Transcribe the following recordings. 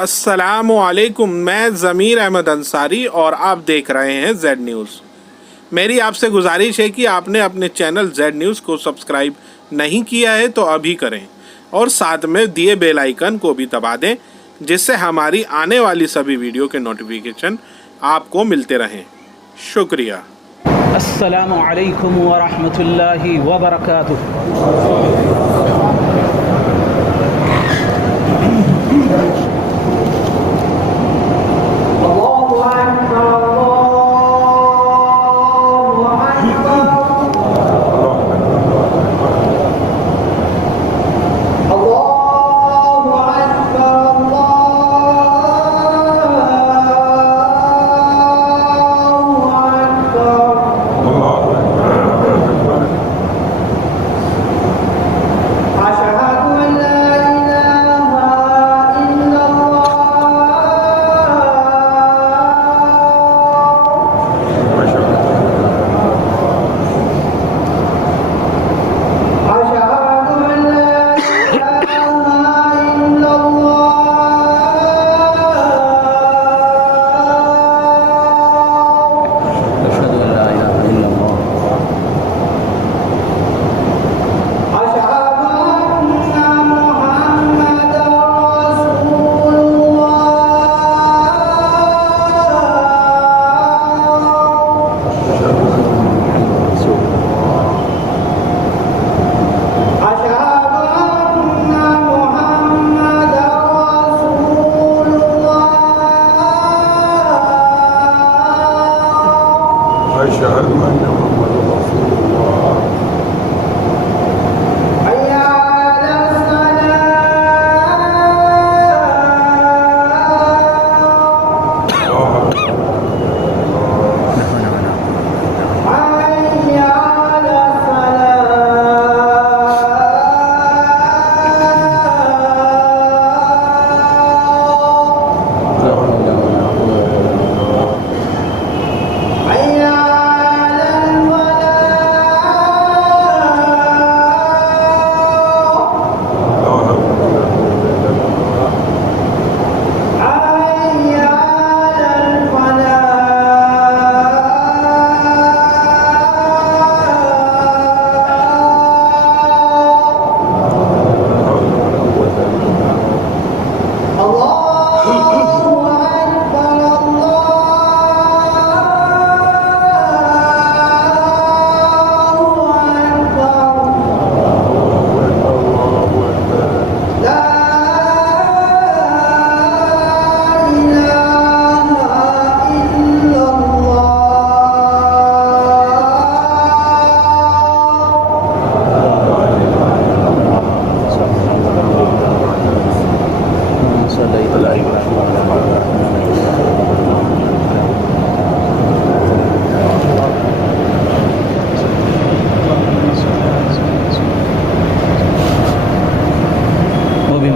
السلام علیکم، میں ضمیر احمد انصاری اور آپ دیکھ رہے ہیں زیڈ نیوز۔ میری آپ سے گزارش ہے کہ آپ نے اپنے چینل زیڈ نیوز کو سبسکرائب نہیں کیا ہے تو ابھی کریں اور ساتھ میں دیے بیل آئیکن کو بھی دبا دیں، جس سے ہماری آنے والی سبھی ویڈیو کے نوٹیفیکیشن آپ کو ملتے رہیں۔ شکریہ۔ السلام علیکم ورحمۃ اللہ وبرکاتہ۔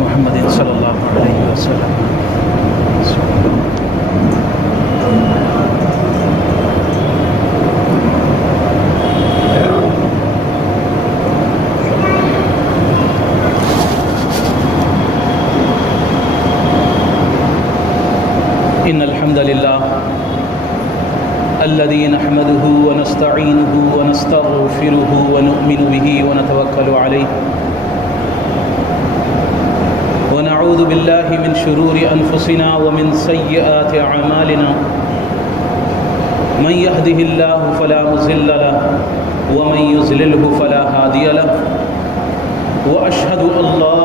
محمد صلی اللہ علیہ وسلم۔ ان الحمد للہ الذي نحمده ونستعينه ونستغفره ونؤمن به ونتوكل عليه ونعوذ بالله من شرور أنفسنا ومن سيئات أعمالنا من يهده الله فلا مضل له ومن يضلله فلا هادي له وأشهد أن لا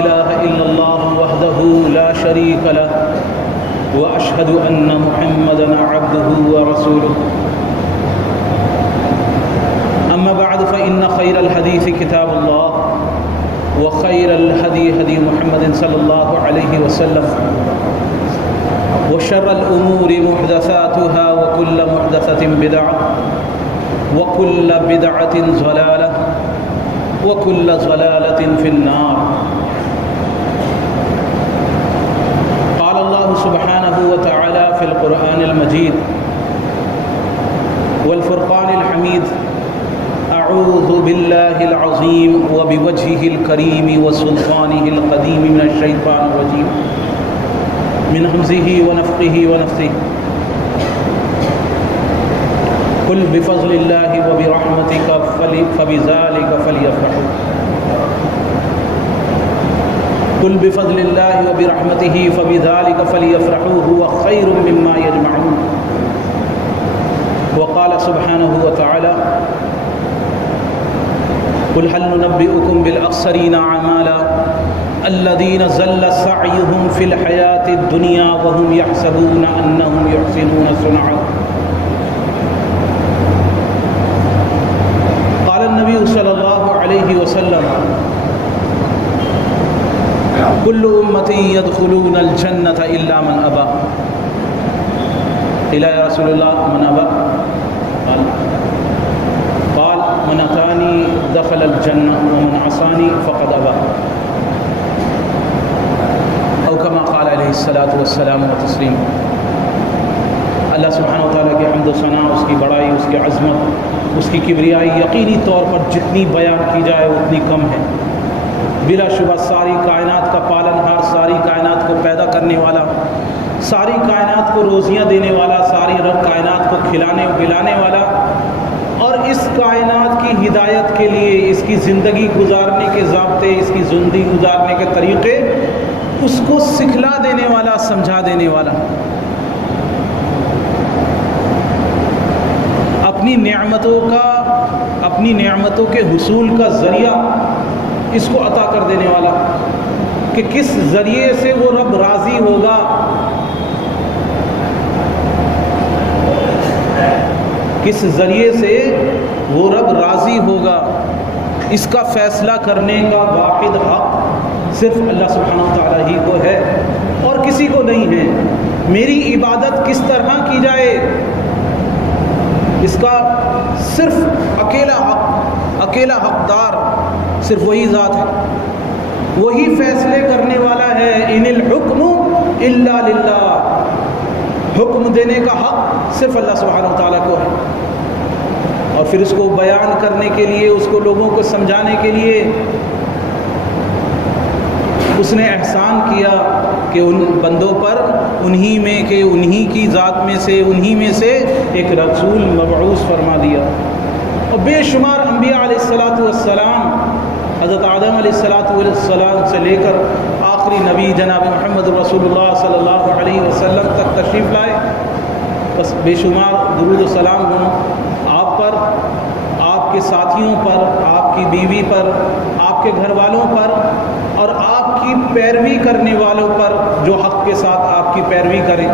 إله إلا الله وحده لا شريك له وأشهد أن محمدا عبده ورسوله أما بعد فإن خير الحديث كتاب الله وخير الهدي هدي محمد صلى الله عليه وسلم وشر الأمور محدثاتها وكل محدثة بدعة وكل بدعة ضلالة وكل ضلالة في النار۔ قال الله سبحانه وتعالى في القرآن المجيد والفرقان الحميد: أعوذ بالله العظيم وبوجهه الكريم وسلطانه القديم من الشيطان الرجيم من حمزه ونفخه ونفثه قل بفضل الله وبرحمتك فبذلك فليفرحوا قل بفضل الله وبرحمته فبذلك فليفرحوا هو خير مما يجمعون وقال سبحانه وتعالى قل هل ننبئكم بالأخسرين أعمالا الذين ضل سعيهم في الحياة الدنيا وهم يحسبون أنهم يحسنون صنعا قال النبي صلى الله عليه وسلم كل أمتي يدخلون الجنة إلا من أبى قيل يا رسول الله من أبى قال من أطاعني دخل الجنة ومن عصاني فقد أبى أو كما قال عليه الصلاة والسلام وتسليم. اللہ سبحانہ وتعالیٰ کی حمد و ثنا، اس کی بڑائی، اس کی عظمت، اس کی کبریائی یقینی طور پر جتنی بیان کی جائے اتنی کم ہے. بلا شبہ ساری کائنات کا پالن ہار، ساری کائنات کو پیدا کرنے والا، ساری کائنات کو روزیاں دینے والا، ساری کائنات کو کھلانے و پلانے والا، اور اس کائنات کی ہدایت کے لیے اس کی زندگی گزارنے کے ضابطے، اس کی زندگی گزارنے کے طریقے اس کو سکھلا دینے والا، سمجھا دینے والا، اپنی نعمتوں کے حصول کا ذریعہ اس کو عطا کر دینے والا کہ کس ذریعے سے وہ رب راضی ہوگا، کس ذریعے سے وہ رب راضی ہوگا، اس کا فیصلہ کرنے کا واحد حق صرف اللہ سبحانہ وتعالی ہی کو ہے اور کسی کو نہیں ہے. میری عبادت کس طرح کی جائے اس کا صرف اکیلا حقدار صرف وہی ذات ہے، وہی فیصلے کرنے والا ہے. ان الحکم الا للہ، حکم دینے کا حق صرف اللہ سبحانہ وتعالیٰ کو ہے. اور پھر اس کو بیان کرنے کے لیے، اس کو لوگوں کو سمجھانے کے لیے اس نے احسان کیا کہ ان بندوں پر انہی کی ذات میں سے ایک رسول مبعوث فرما دیا. اور بے شمار انبیاء علیہ السلام، حضرت آدم علیہ السلام سے لے کر آخری نبی جناب محمد رسول اللہ صلی اللہ علیہ وسلم تک تشریف لائے. بس بے شمار درود و سلام ہوں آپ پر، آپ کے ساتھیوں پر، آپ کی بیوی پر، آپ کے گھر والوں پر اور آپ کی پیروی کرنے والوں پر جو حق کے ساتھ آپ کی پیروی کریں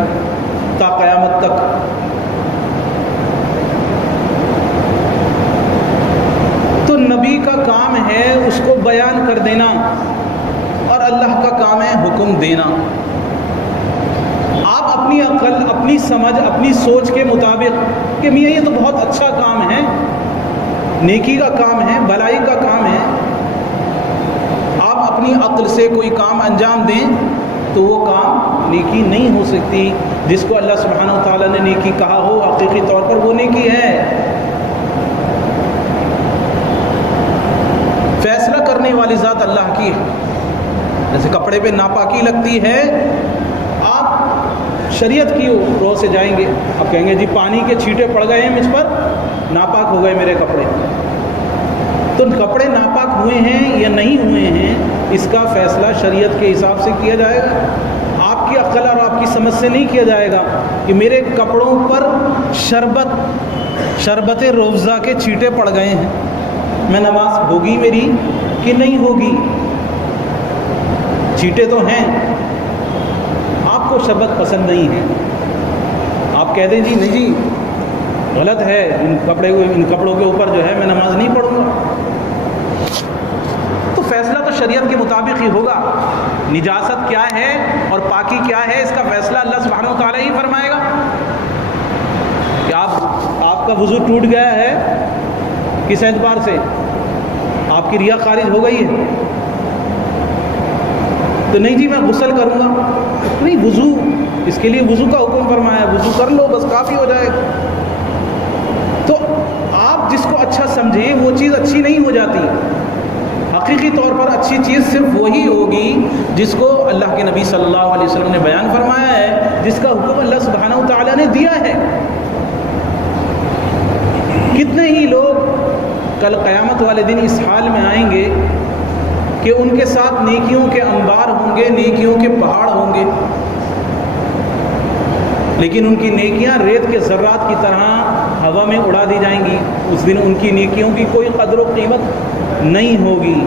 تا قیامت تک. تو نبی کا کام ہے اس کو بیان کر دینا اور اللہ کا کام ہے حکم دینا. آپ اپنی عقل، اپنی سمجھ، اپنی سوچ کے مطابق کہ میاں یہ تو بہت اچھا کام ہے، نیکی کا کام ہے، بھلائی کا کام ہے، آپ اپنی عقل سے کوئی کام انجام دیں تو وہ کام نیکی نہیں ہو سکتی. جس کو اللہ سبحانہ وتعالیٰ نے نیکی کہا ہو حقیقی طور پر وہ نیکی ہے. فیصلہ کرنے والی ذات اللہ کی ہے. جیسے کپڑے پہ ناپاکی لگتی ہے، آپ شریعت کی رو سے جائیں گے، آپ کہیں گے جی پانی کے چھینٹے پڑ گئے ہیں مجھ پر، ناپاک ہو گئے میرے کپڑے. تو کپڑے ناپاک ہوئے ہیں یا نہیں ہوئے ہیں اس کا فیصلہ شریعت کے حساب سے کیا جائے گا. آپ کی عقل اور آپ کی سمجھ سے نہیں کیا جائے گا کہ میرے کپڑوں پر شربت روزہ کے چھینٹے پڑ گئے ہیں، میں نماز ہوگی میری کہ نہیں ہوگی. چھینٹے تو ہیں، آپ کو شربت پسند نہیں ہے، آپ کہہ دیں جی نہیں جی غلط ہے، ان کپڑوں کے اوپر جو ہے میں نماز نہیں پڑھوں گا. تو فیصلہ تو شریعت کے مطابق ہی ہوگا. نجاست کیا ہے اور پاکی کیا ہے اس کا فیصلہ اللہ سبحانہ وتعالیٰ ہی فرمائے گا. کہ آپ کا وضو ٹوٹ گیا ہے کس اعتبار سے؟ آپ کی ریا خارج ہو گئی ہے تو نہیں جی میں غسل کروں گا، نہیں، وضو، اس کے لیے وضو کا حکم فرمایا، وضو کر لو بس کافی ہو جائے گا. تو آپ جس کو اچھا سمجھیں وہ چیز اچھی نہیں ہو جاتی. حقیقی طور پر اچھی چیز صرف وہی ہوگی جس کو اللہ کے نبی صلی اللہ علیہ وسلم نے بیان فرمایا ہے. جس کا حکم اللہ سبحانہ و تعالیٰ نے دیا ہے۔ کتنے ہی لوگ کل قیامت والے دن اس حال میں آئیں گے کہ ان کے ساتھ نیکیوں کے انبار ہوں گے، نیکیوں کے پہاڑ ہوں گے، لیکن ان کی نیکیاں ریت کے ذرات کی طرح ہوا میں اڑا دی جائیں گی۔ اس دن ان کی نیکیوں کی کوئی قدر و قیمت نہیں ہوگی۔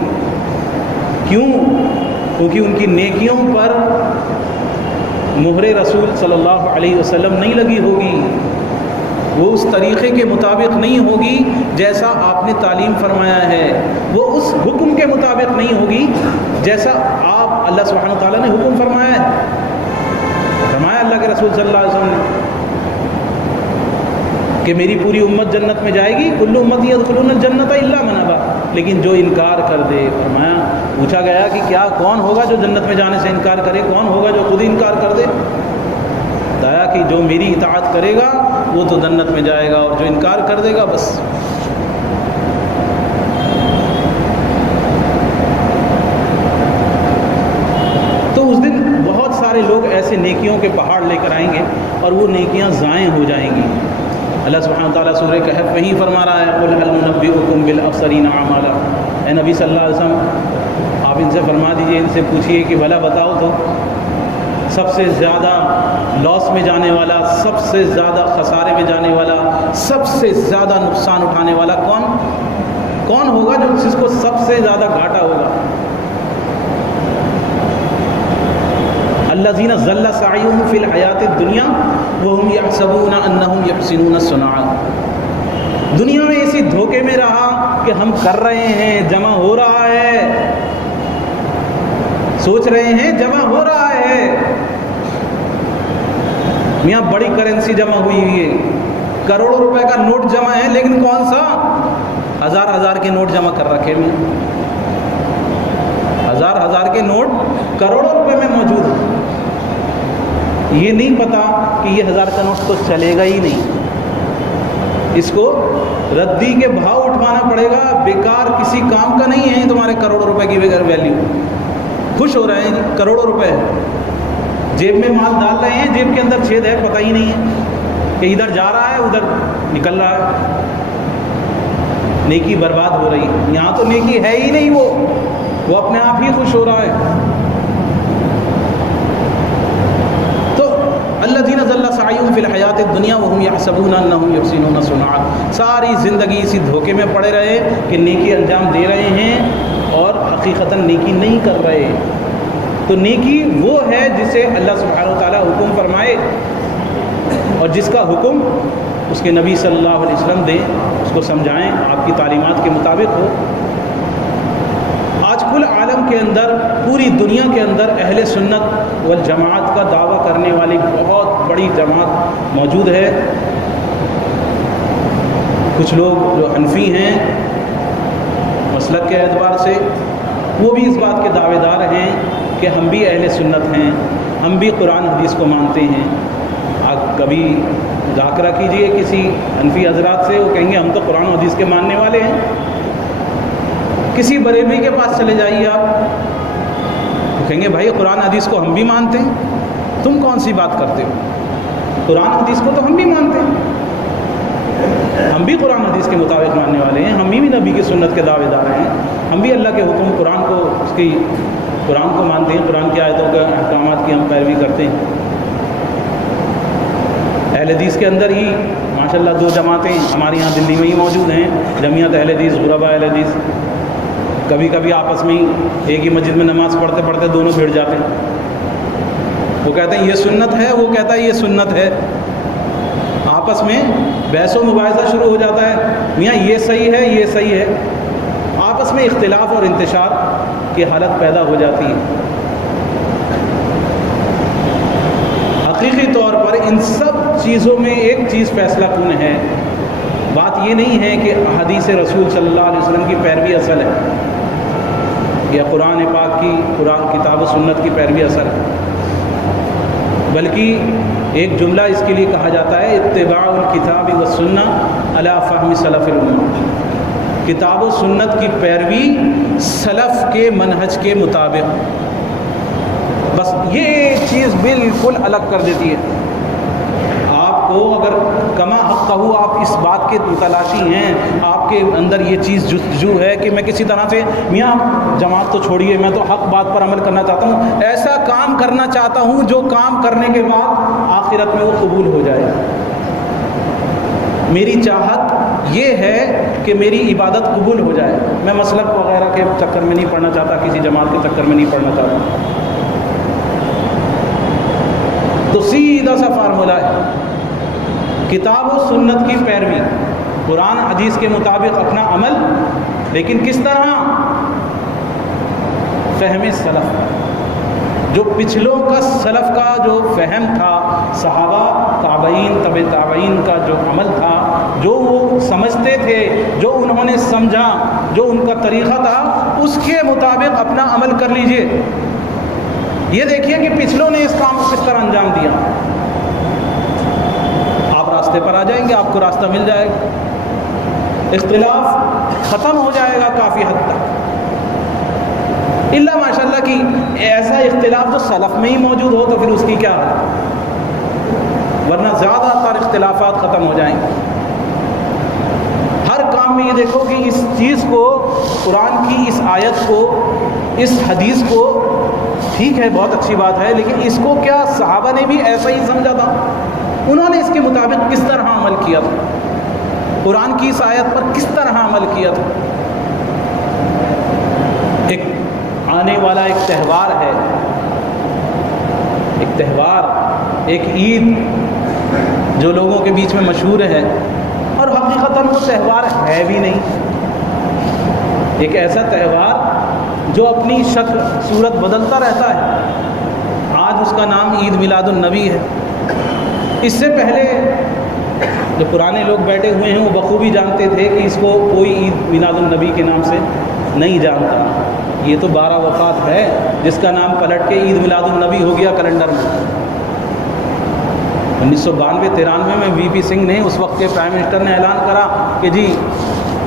کیوں؟ کیونکہ ان کی نیکیوں پر مہر رسول صلی اللہ علیہ وسلم نہیں لگی ہوگی، وہ اس طریقے کے مطابق نہیں ہوگی جیسا آپ نے تعلیم فرمایا ہے، وہ اس حکم کے مطابق نہیں ہوگی جیسا آپ اللہ سبحانہ و تعالیٰ نے حکم فرمایا ہے۔ فرمایا اللہ کے رسول صلی اللہ علیہ وسلم نے کہ میری پوری امت جنت میں جائے گی، کل امتی یدخلون الجنت الا من ابا، لیکن جو انکار کر دے۔ فرمایا، پوچھا گیا کہ کیا کون ہوگا جو جنت میں جانے سے انکار کرے، کون ہوگا جو خود انکار کر دے؟ بتایا کہ جو میری اطاعت کرے گا وہ تو جنت میں جائے گا، اور جو انکار کر دے گا بس۔ تو اس دن بہت سارے لوگ ایسے نیکیوں کے پہاڑ لے کر آئیں گے اور وہ نیکیاں ضائع ہو جائیں گی۔ اللہ سبحانہ وتعالیٰ سورہ کہف میں ہی فرما رہا ہے، قُلْ هَلْ نُنَبِّئُكُمْ بِالْأَخْسَرِينَ أَعْمَالًا۔ اے نبی صلی اللہ علیہ وسلم، آپ ان سے فرما دیجئے، ان سے پوچھئے کہ بھلا بتاؤ تو سب سے زیادہ لاس میں جانے والا، سب سے زیادہ خسارے میں جانے والا، سب سے زیادہ نقصان اٹھانے والا کون ہوگا، جو جس کو سب سے زیادہ گھاٹا ہوگا؟ الذین ضل سعیہم فی الحیات الدنیا وہم یحسبون انہم یحسنون صنعا۔ دنیا میں اسی دھوکے میں رہا کہ ہم کر رہے ہیں، جمع ہو رہا ہے، سوچ رہے ہیں جمع ہو رہا ہے، میاں بڑی کرنسی جمع ہوئی ہے، کروڑوں روپے کا نوٹ جمع ہے، لیکن کون سا؟ ہزار کے نوٹ جمع کر رکھے میں، ہزار کے نوٹ کروڑوں روپے میں موجود ہیں۔ یہ نہیں پتا کہ یہ 1000 کا نوٹ تو چلے گا ہی نہیں، اس کو ردی کے بھاؤ اٹھوانا پڑے گا، بیکار کسی کام کا نہیں ہے تمہارے کروڑوں روپے کی بغیر ویلیو۔ خوش ہو رہے ہیں کروڑوں روپے جیب میں مال ڈال رہے ہیں، جیب کے اندر چھید ہے، پتہ ہی نہیں ہے کہ ادھر جا رہا ہے ادھر نکل رہا ہے، نیکی برباد ہو رہی ہے۔ یہاں تو نیکی ہے ہی نہیں، وہ اپنے آپ ہی خوش ہو رہا ہے۔ تو الذین ضل سعیہم فی الحیات الدنیا وہم یحسبون انہم یحسنون صنعا، ساری زندگی اسی دھوکے میں پڑے رہے کہ نیکی انجام دے رہے ہیں اور حقیقتاً نیکی نہیں کر رہے۔ تو نیکی وہ ہے جسے اللہ سبحانہ و تعالیٰ حکم فرمائے اور جس کا حکم اس کے نبی صلی اللہ علیہ وسلم دیں، اس کو سمجھائیں، آپ کی تعلیمات کے مطابق ہو۔ آج کل عالم کے اندر، پوری دنیا کے اندر اہل سنت والجماعت کا دعویٰ کرنے والی بہت بڑی جماعت موجود ہے۔ کچھ لوگ جو حنفی ہیں مسلک کے اعتبار سے، وہ بھی اس بات کے دعوے دار ہیں کہ ہم بھی اہل سنت ہیں، ہم بھی قرآن حدیث کو مانتے ہیں۔ آپ کبھی مذاکرہ کیجئے کسی حنفی حضرات سے، وہ کہیں گے ہم تو قرآن حدیث کے ماننے والے ہیں۔ کسی بریلوی کے پاس چلے جائیے آپ، وہ کہیں گے بھائی قرآن حدیث کو ہم بھی مانتے ہیں، تم کون سی بات کرتے ہو؟ قرآن حدیث کو تو ہم بھی مانتے ہیں، ہم بھی قرآن حدیث کے مطابق ماننے والے ہیں، ہم بھی نبی کی سنت کے دعوے دار ہیں، ہم بھی اللہ کے حکم قرآن کو مانتے ہیں، قرآن کی آیتوں کے احکامات کی ہم پیروی کرتے ہیں۔ اہل حدیث کے اندر ہی ماشاءاللہ 2 جماعتیں ہمارے یہاں دلی میں ہی موجود ہیں، جمعیت اہل حدیث، غرباء اہل حدیث۔ کبھی کبھی آپس میں ہی ایک ہی مسجد میں نماز پڑھتے پڑھتے دونوں بھیڑ جاتے ہیں، وہ کہتے ہیں یہ سنت ہے، وہ کہتا ہے یہ سنت ہے، آپس میں بحث و مباحثہ شروع ہو جاتا ہے، میاں یہ صحیح ہے یہ صحیح ہے، آپس میں اختلاف اور انتشار کی حالت پیدا ہو جاتی ہے۔ حقیقی طور پر ان سب چیزوں میں ایک چیز فیصلہ کن ہے، بات یہ نہیں ہے کہ حدیث رسول صلی اللہ علیہ وسلم کی پیروی اصل ہے یا قرآن پاک کی کتاب و سنت کی پیروی اصل ہے، بلکہ ایک جملہ اس کے لیے کہا جاتا ہے اتباع الکتاب والسنہ علی فہم سلف الامہ، کتاب و سنت کی پیروی سلف کے منہج کے مطابق۔ بس یہ چیز بالکل الگ کر دیتی ہے آپ کو. اگر کما حق ہو آپ اس بات کے تلاشی ہیں, آپ کے اندر یہ چیز جستجو ہے کہ میں کسی طرح سے میاں جماعت تو چھوڑیے, میں تو حق بات پر عمل کرنا چاہتا ہوں, ایسا کام کرنا چاہتا ہوں جو کام کرنے کے بعد آخرت میں وہ قبول ہو جائے. میری چاہت یہ ہے کہ میری عبادت قبول ہو جائے. میں مسلک وغیرہ کے چکر میں نہیں پڑنا چاہتا, کسی جماعت کے چکر میں نہیں پڑنا چاہتا. تو سیدھا سا فارمولہ ہے, کتاب و سنت کی پیروی, قرآن حدیث کے مطابق اپنا عمل, لیکن کس طرح؟ فہم سلف, جو پچھلوں کا سلف کا جو فہم تھا, صحابہ تابعین طب تابعین کا جو عمل تھا, جو وہ سمجھتے تھے, جو انہوں نے سمجھا, جو ان کا طریقہ تھا, اس کے مطابق اپنا عمل کر لیجئے. یہ دیکھیے کہ پچھلوں نے اس کام کو کس طرح انجام دیا. آپ راستے پر آ جائیں گے, آپ کو راستہ مل جائے گا, اختلاف ختم ہو جائے گا کافی حد تک. اللہ ماشاء اللہ کی ایسا اختلاف جو سلف میں ہی موجود ہو تو پھر اس کی کیا ہے, ورنہ زیادہ تر اختلافات ختم ہو جائیں گے. ہر کام میں یہ دیکھو کہ اس چیز کو, قرآن کی اس آیت کو, اس حدیث کو, ٹھیک ہے بہت اچھی بات ہے, لیکن اس کو کیا صحابہ نے بھی ایسا ہی سمجھا تھا؟ انہوں نے اس کے مطابق کس طرح عمل کیا تھا؟ قرآن کی اس آیت پر کس طرح عمل کیا تھا؟ ایک آنے والا ایک تہوار ہے, ایک تہوار, ایک عید جو لوگوں کے بیچ میں مشہور ہے, اور حقیقتاً وہ تہوار ہے بھی نہیں. ایک ایسا تہوار جو اپنی شکل صورت بدلتا رہتا ہے. آج اس کا نام عید میلاد النبی ہے. اس سے پہلے جو پرانے لوگ بیٹھے ہوئے ہیں وہ بخوبی جانتے تھے کہ اس کو کوئی عید میلاد النبی کے نام سے نہیں جانتا. یہ تو 12 وفات ہے جس کا نام پلٹ کے عید میلاد النبی ہو گیا کیلنڈر میں. 1992-93 میں وی پی سنگھ نے, اس وقت کے پرائم منسٹر نے اعلان کرا کہ جی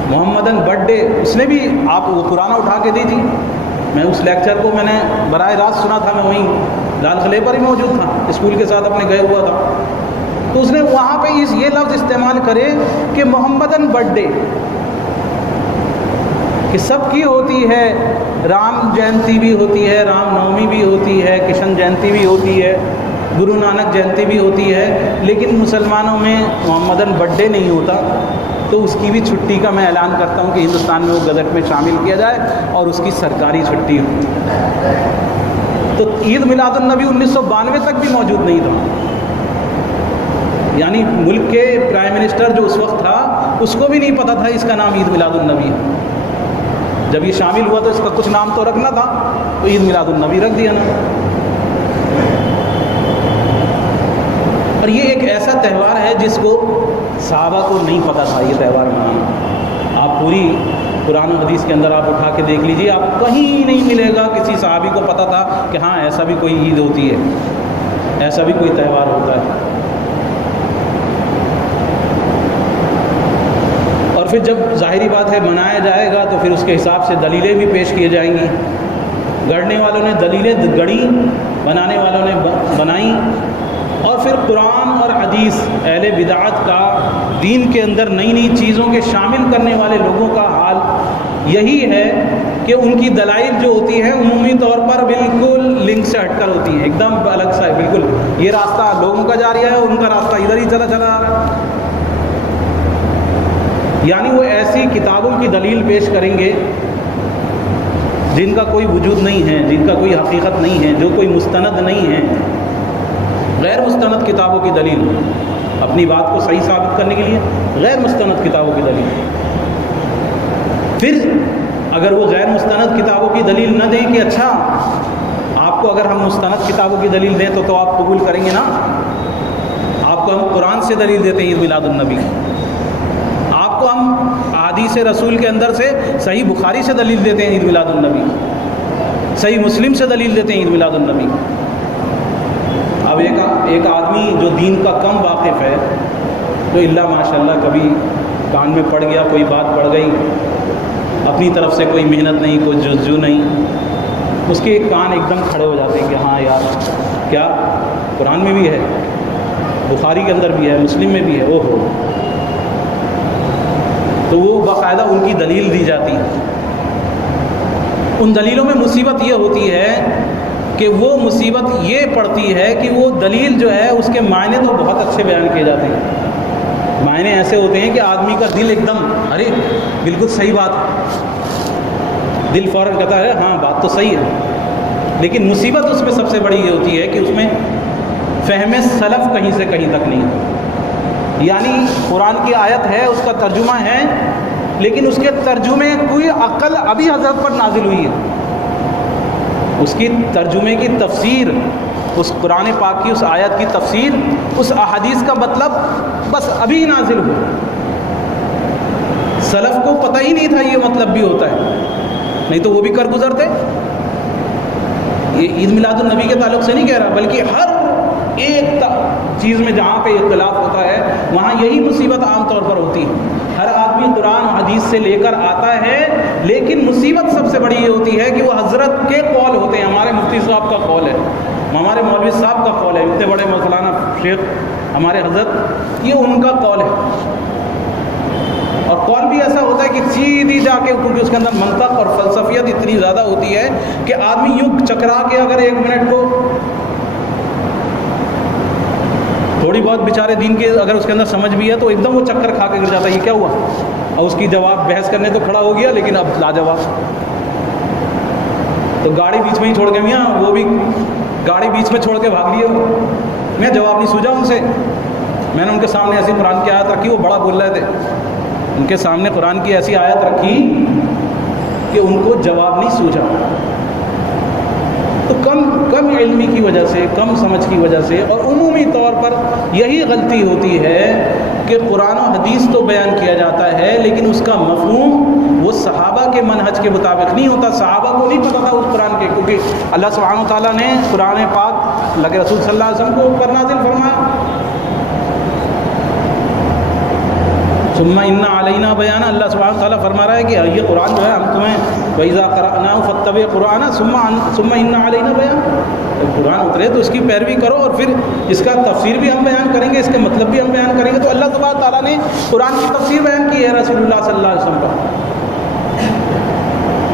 محمدن برتھ ڈے, اس نے بھی آپ وہ پرانا اٹھا کے دیجیے. میں اس لیکچر کو میں نے براہ راست سنا تھا, میں وہیں لال قلعے پر ہی موجود تھا, اسکول کے ساتھ اپنے گئے ہوا تھا. تو اس نے وہاں پہ یہ لفظ استعمال کرے کہ محمدن برتھ ڈے, کہ سب کی ہوتی ہے, رام جینتی بھی ہوتی ہے, رام نومی بھی ہوتی ہے, کشن جینتی بھی ہوتی ہے, گرو نانک جینتی بھی ہوتی ہے, لیکن مسلمانوں میں محمدن برتھ ڈے نہیں ہوتا. تو اس کی بھی چھٹی کا میں اعلان کرتا ہوں کہ ہندوستان میں وہ گزٹ میں شامل کیا جائے اور اس کی سرکاری چھٹی ہو. تو عید میلاد النبی 1992 تک بھی موجود نہیں تھا. یعنی ملک کے پرائم منسٹر جو اس وقت تھا اس کو بھی نہیں پتہ تھا اس کا نام عید میلاد النبی ہے. جب یہ شامل ہوا تو اس کا کچھ نام تو رکھنا تھا, تو عید میلاد النبی رکھ دیا نا. اور یہ ایک ایسا تہوار ہے جس کو صحابہ کو نہیں پتہ تھا یہ تہوار منانا. آپ پوری قرآن و حدیث کے اندر آپ اٹھا کے دیکھ لیجئے, آپ کہیں نہیں ملے گا کسی صحابی کو پتہ تھا کہ ہاں ایسا بھی کوئی عید ہوتی ہے, ایسا بھی کوئی تہوار ہوتا ہے. اور پھر جب ظاہری بات ہے منایا جائے گا تو پھر اس کے حساب سے دلیلیں بھی پیش کیے جائیں گی. گڑھنے والوں نے دلیلیں گڑھی, بنانے والوں نے بنائیں, اور پھر قرآن اور حدیث اہل بدعت کا دین کے اندر نئی نئی چیزوں کے شامل کرنے والے لوگوں کا حال یہی ہے کہ ان کی دلائل جو ہوتی ہیں عمومی طور پر بالکل لنک سے ہٹ کر ہوتی ہیں, ایک دم الگ سا ہے. بالکل یہ راستہ لوگوں کا جا رہا ہے, ان کا راستہ ادھر ہی چلا آ رہا ہے. یعنی وہ ایسی کتابوں کی دلیل پیش کریں گے جن کا کوئی وجود نہیں ہے, جن کا کوئی حقیقت نہیں ہے, جو کوئی مستند نہیں ہے. غیر مستند کتابوں کی دلیل, اپنی بات کو صحیح ثابت کرنے کے لیے غیر مستند کتابوں کی دلیل. پھر اگر وہ غیر مستند کتابوں کی دلیل نہ دیں کہ اچھا آپ کو اگر ہم مستند کتابوں کی دلیل دیں تو آپ قبول کریں گے نا, آپ کو ہم قرآن سے دلیل دیتے ہیں عید میلاد النبی, آپ کو ہم احادیث رسول کے اندر سے صحیح بخاری سے دلیل دیتے ہیں عید میلاد النبی, صحیح مسلم سے دلیل دیتے ہیں عید میلاد النبی. اب ایک آدمی جو دین کا کم واقف ہے تو اللہ ماشاء اللہ کبھی کان میں پڑ گیا, کوئی بات پڑ گئی, اپنی طرف سے کوئی محنت نہیں, کوئی جستجو نہیں, اس کے کان ایک دم کھڑے ہو جاتے ہیں کہ ہاں یار کیا قرآن میں بھی ہے، بخاری کے اندر بھی ہے، مسلم میں بھی ہے، او ہو. تو وہ باقاعدہ ان کی دلیل دی جاتی ہے. ان دلیلوں میں مصیبت یہ ہوتی ہے کہ وہ مصیبت یہ پڑتی ہے کہ وہ دلیل جو ہے اس کے معنی تو بہت اچھے بیان کیے جاتے ہیں، معنی ایسے ہوتے ہیں کہ آدمی کا دل ایک دم ارے بالکل صحیح بات ہے، دل فوراً کہتا ہے ہاں بات تو صحیح ہے. لیکن مصیبت اس میں سب سے بڑی یہ ہوتی ہے کہ اس میں فہم سلف کہیں سے کہیں تک نہیں ہے. یعنی قرآن کی آیت ہے، اس کا ترجمہ ہے، لیکن اس کے ترجمے کوئی عقل ابھی حضرت پر نازل ہوئی ہے، اس کی ترجمے کی تفسیر، اس قرآن پاک کی اس آیت کی تفسیر، اس احادیث کا مطلب بس ابھی نازل ہوا. سلف کو پتہ ہی نہیں تھا یہ مطلب بھی ہوتا ہے، نہیں تو وہ بھی کر گزرتے. یہ عید میلاد النبی کے تعلق سے نہیں کہہ رہا، بلکہ ہر ایک چیز میں جہاں پہ اختلاف ہوتا ہے وہاں یہی مصیبت عام طور پر ہوتی ہے. ہر آدمی قرآن و حدیث سے لے کر آتا ہے، لیکن مصیبت سب سے بڑی یہ ہوتی ہے کہ وہ حضرت کے قول ہوتے ہیں. ہمارے مفتی صاحب کا قول ہے، ہمارے مولوی صاحب کا قول ہے، اتنے بڑے مولانا شیخ ہمارے حضرت، یہ ان کا قول ہے. اور قول بھی ایسا ہوتا ہے کہ سیدھی جا کے، کیونکہ اس کے اندر منطق اور فلسفیت اتنی زیادہ ہوتی ہے کہ آدمی یوں چکرا کے اگر ایک منٹ کو تھوڑی بہت بیچارے دین کے اگر اس کے اندر سمجھ بھی ہے تو ایک دم وہ چکر کھا کے گر جاتا ہے، یہ کیا ہوا. اور اس کی جواب بحث کرنے تو کھڑا ہو گیا، لیکن اب لاجواب. تو گاڑی بیچ میں ہی چھوڑ کے، میاں وہ بھی گاڑی بیچ میں چھوڑ کے بھاگ لیے. میں جواب نہیں سوچا ان سے. میں نے ان کے سامنے ایسی قرآن کی آیت رکھی، وہ بڑا بول رہے تھے، ان کے سامنے قرآن کی ایسی آیت رکھی کہ ان کو جواب نہیں سوچا. تو کم علمی کی وجہ سے، کم سمجھ کی وجہ سے، اور عمومی طور پر یہی غلطی ہوتی ہے کہ قرآن و حدیث تو بیان کیا جاتا ہے، لیکن اس کا مفہوم وہ صحابہ کے منہج کے مطابق نہیں ہوتا. صحابہ کو نہیں پتا تھا اس قرآن کے، کیونکہ اللہ سبحانہ و تعالیٰ نے قرآن پاک اللہ کے رسول صلی اللہ علیہ وسلم کو اوپر نازل فرمایا. ثم ان علینا بیان، اللہ سبحانہ تعالیٰ فرما رہا ہے کہ یہ قرآن جو ہے ہم تمہیں وَإِذَا قَرَأْنَاهُ فَاتَّبِعْ قُرْآنَهُ ثُمَّ إِنَّ عَلَيْنَا بَيَانَهُ. جب قرآن اترے تو اس کی پیروی کرو، اور پھر اس کا تفسیر بھی ہم بیان کریں گے، اس کے مطلب بھی ہم بیان کریں گے. تو اللہ سبحانہ تعالیٰ نے قرآن کی تفسیر بیان کی ہے رسول اللہ صلی اللہ علیہ وسلم کا،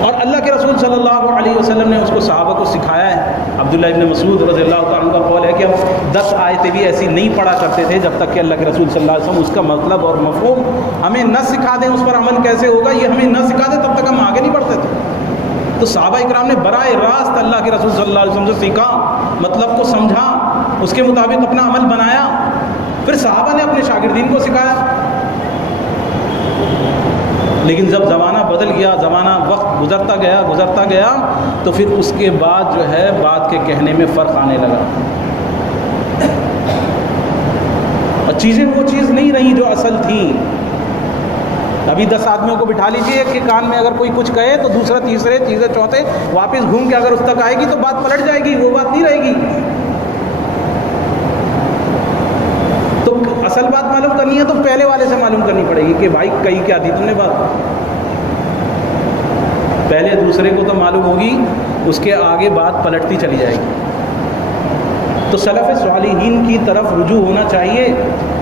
اور اللہ کے رسول صلی اللہ علیہ وسلم نے اس کو صحابہ کو سکھایا ہے. عبداللہ ابن مسعود رضی اللہ تعالیٰ عنہ کا قول ہے کہ ہم 10 آیتیں بھی ایسی نہیں پڑھا کرتے تھے جب تک کہ اللہ کے رسول صلی اللہ علیہ وسلم اس کا مطلب اور مفہوم ہمیں نہ سکھا دیں، اس پر عمل کیسے ہوگا یہ ہمیں نہ سکھا دیں، تب تک ہم آگے نہیں بڑھتے تھے. تو صحابہ اکرام نے براہ راست اللہ کے رسول صلی اللہ علیہ وسلم سے سیکھا، مطلب کو سمجھا، اس کے مطابق اپنا عمل بنایا، پھر صحابہ نے اپنے شاگردین کو سکھایا. لیکن جب زمانہ بدل گیا، زمانہ وقت گزرتا گیا تو پھر اس کے بعد جو ہے بات کے کہنے میں فرق آنے لگا، اور چیزیں وہ چیز نہیں رہی جو اصل تھیں. ابھی 10 آدمیوں کو بٹھا لیجیے، ایک کے کان میں اگر کوئی کچھ کہے تو دوسرا تیسرے چیزیں چوتھے واپس گھوم کے اگر اس تک آئے گی تو بات پلٹ جائے گی، وہ بات نہیں رہے گی. تو اصل بات معلوم کرنی ہے تو پہلے والے سے معلوم کرنی پڑے گی کہ بھائی کہی کیا تھی تم نے بات. پہلے دوسرے کو تو معلوم ہوگی، اس کے آگے بات پلٹتی چلی جائے گی. تو سلف صالحین کی طرف رجوع ہونا چاہیے.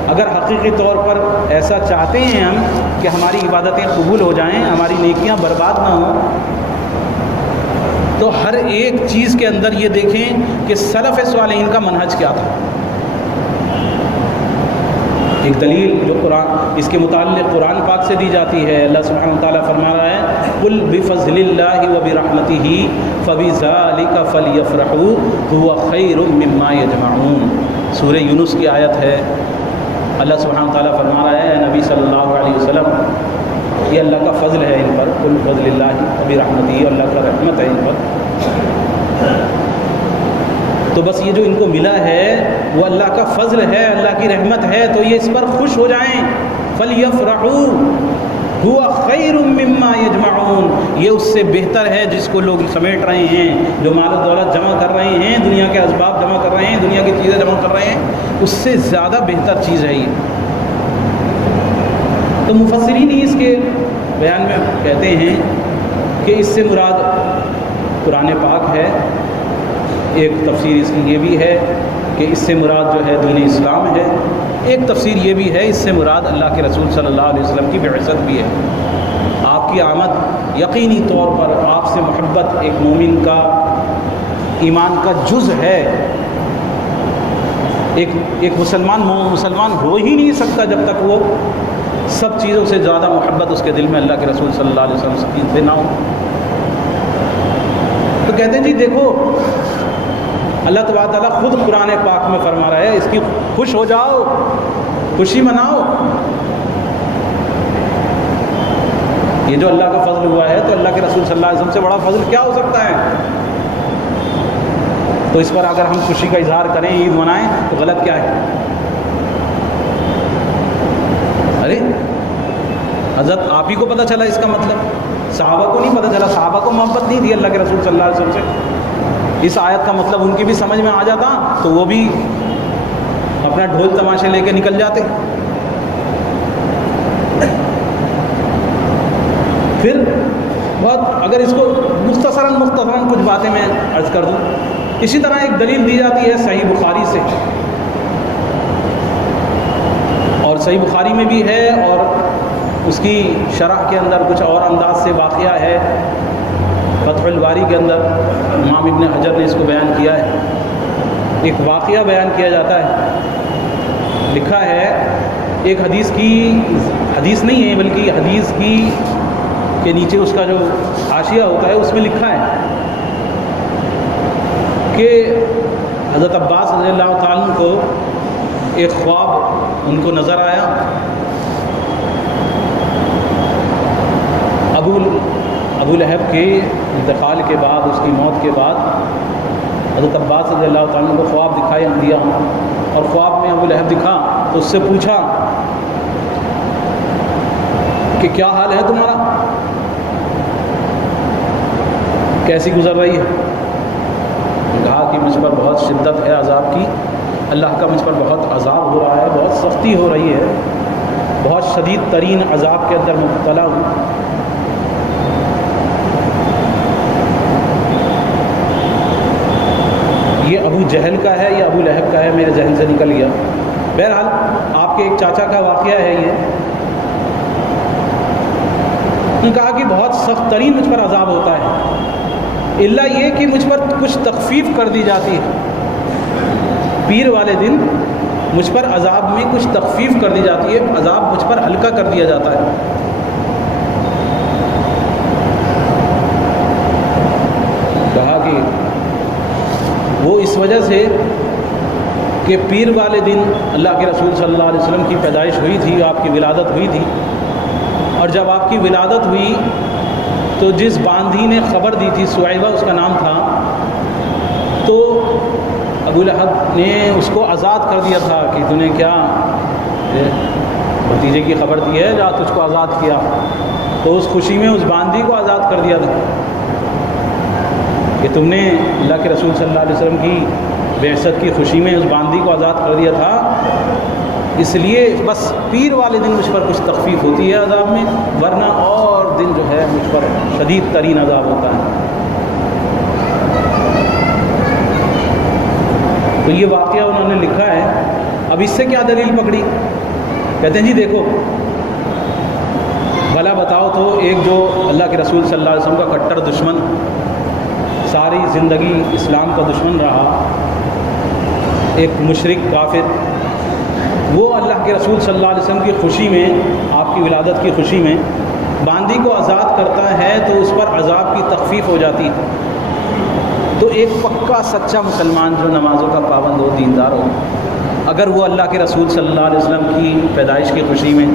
اگر حقیقی طور پر ایسا چاہتے ہیں ہم کہ ہماری عبادتیں قبول ہو جائیں، ہماری نیکیاں برباد نہ ہوں، تو ہر ایک چیز کے اندر یہ دیکھیں کہ سلف صالحین کا منہج کیا تھا. ایک دلیل جو قرآن اس کے متعلق قرآن پاک سے دی جاتی ہے، اللہ سبحانہ وتعالیٰ فرما رہا ہے قُلْ بِفَضْلِ اللَّهِ وَبِرَحْمَتِهِ فَبِذَلِكَ فَلْيَفْرَحُوا هُوَ خَيْرٌ مِّمَّا يَجْمَعُونَ. سورہ یونس کی آیت ہے. اللہ سبحانہ وتعالیٰ فرما رہا ہے نبی صلی اللہ علیہ وسلم، یہ اللہ کا فضل ہے ان پر، قُلْ بِفَضْلِ اللَّهِ وَبِرَحْمَتِهِ، اللہ کا رحمت ہے ان پر. تو بس یہ جو ان کو ملا ہے وہ اللہ کا فضل ہے، اللہ کی رحمت ہے، تو یہ اس پر خوش ہو جائیں. فَلْيَفْرَحُوا هُوَ خَيْرٌ مِّمَّا يَجْمَعُونَ. یہ اس سے بہتر ہے جس کو لوگ سمیٹ رہے ہیں، جو مال و دولت جمع کر رہے ہیں، دنیا کے اسباب جمع کر رہے ہیں، دنیا کی چیزیں جمع کر رہے ہیں، اس سے زیادہ بہتر چیز ہے یہ. تو مفسرین ہی اس کے بیان میں کہتے ہیں کہ اس سے مراد قرآن پاک ہے، ایک تفسیر اس کی یہ بھی ہے کہ اس سے مراد جو ہے دین اسلام ہے، ایک تفسیر یہ بھی ہے اس سے مراد اللہ کے رسول صلی اللہ علیہ وسلم کی بعثت بھی ہے۔ آپ کی آمد یقینی طور پر آپ سے محبت ایک مومن کا ایمان کا جز ہے۔ ایک مسلمان ہو ہی نہیں سکتا جب تک وہ سب چیزوں سے زیادہ محبت اس کے دل میں اللہ کے رسول صلی اللہ علیہ وسلم سے نہ ہو۔ تو کہتے ہیں جی دیکھو، اللہ تبارک تعالیٰ خود قرآن پاک میں فرما رہا ہے، اس کی خوش ہو جاؤ، خوشی مناؤ۔ یہ جو اللہ کا فضل ہوا ہے تو اللہ کے رسول صلی اللہ علیہ وسلم سے بڑا فضل کیا ہو سکتا ہے؟ تو اس پر اگر ہم خوشی کا اظہار کریں، عید منائیں، تو غلط کیا ہے؟ ارے حضرت آپ ہی کو پتہ چلا اس کا مطلب، صحابہ کو نہیں پتہ چلا، صحابہ کو محبت نہیں تھی اللہ کے رسول صلی اللہ علیہ وسلم سے۔ اس آیت کا مطلب ان کی بھی سمجھ میں آ جاتا تو وہ بھی اپنا ڈھول تماشے لے کے نکل جاتے۔ پھر بہت اگر اس کو مختصراً کچھ باتیں میں عرض کر دوں، اسی طرح ایک دلیل دی جاتی ہے صحیح بخاری سے، اور صحیح بخاری میں بھی ہے، اور اس کی شرح کے اندر کچھ اور انداز سے واقعہ ہے، فتح الباری کے اندر امام ابن حجر نے اس کو بیان کیا ہے۔ ایک واقعہ بیان کیا جاتا ہے، لکھا ہے ایک حدیث نہیں ہے بلکہ حدیث کی کے نیچے اس کا جو حاشیہ ہوتا ہے اس میں لکھا ہے کہ حضرت عباس رضی اللہ تعالیٰ عنہ کو ایک خواب ان کو نظر آیا، ابو لہب کے انتقال کے بعد، اس کی موت کے بعد حضرت عباس رضی اللہ تعالیٰ عنہ کو خواب دکھائی دیا، اور خواب میں ابو لہب دکھا تو اس سے پوچھا کہ کیا حال ہے تمہارا، کیسی گزر رہی ہے؟ کہا کہ مجھ پر بہت شدت ہے عذاب کی، اللہ کا مجھ پر بہت عذاب ہو رہا ہے، بہت سختی ہو رہی ہے، بہت شدید ترین عذاب کے اندر مبتلا ہوں۔ یہ ابو جہل کا ہے یا ابو لہب کا ہے، میرے ذہن سے نکل گیا۔ بہرحال آپ کے ایک چاچا کا واقعہ ہے یہ۔ انہوں نے کہا کہ بہت سخت ترین مجھ پر عذاب ہوتا ہے، الا یہ کہ مجھ پر کچھ تخفیف کر دی جاتی ہے، پیر والے دن مجھ پر عذاب میں کچھ تخفیف کر دی جاتی ہے، عذاب مجھ پر ہلکا کر دیا جاتا ہے۔ کہا کہ وہ اس وجہ سے کہ پیر والے دن اللہ کے رسول صلی اللہ علیہ وسلم کی پیدائش ہوئی تھی، آپ کی ولادت ہوئی تھی، اور جب آپ کی ولادت ہوئی تو جس باندھی نے خبر دی تھی، سویبہ اس کا نام تھا، تو ابو لہب نے اس کو آزاد کر دیا تھا کہ تو نے کیا بھتیجے کی خبر دی ہے، جا تجھ کو آزاد کیا، تو اس خوشی میں اس باندھی کو آزاد کر دیا تھا کہ تم نے اللہ کے رسول صلی اللہ علیہ وسلم کی بعثت کی خوشی میں اس باندھی کو آزاد کر دیا تھا، اس لیے بس پیر والے دن مجھ پر کچھ تخفیف ہوتی ہے عذاب میں، ورنہ اور دن جو ہے مجھ پر شدید ترین عذاب ہوتا ہے۔ تو یہ واقعہ انہوں نے لکھا ہے۔ اب اس سے کیا دلیل پکڑی؟ کہتے ہیں جی دیکھو، بھلا بتاؤ تو ایک جو اللہ کے رسول صلی اللہ علیہ وسلم کا کٹر دشمن، ساری زندگی اسلام کا دشمن رہا، ایک مشرک کافر، وہ اللہ کے رسول صلی اللہ علیہ وسلم کی خوشی میں، آپ کی ولادت کی خوشی میں باندھی کو آزاد کرتا ہے تو اس پر عذاب کی تخفیف ہو جاتی ہے۔ تو ایک پکا سچا مسلمان جو نمازوں کا پابند ہو، دیندار ہو، اگر وہ اللہ کے رسول صلی اللہ علیہ وسلم کی پیدائش کی خوشی میں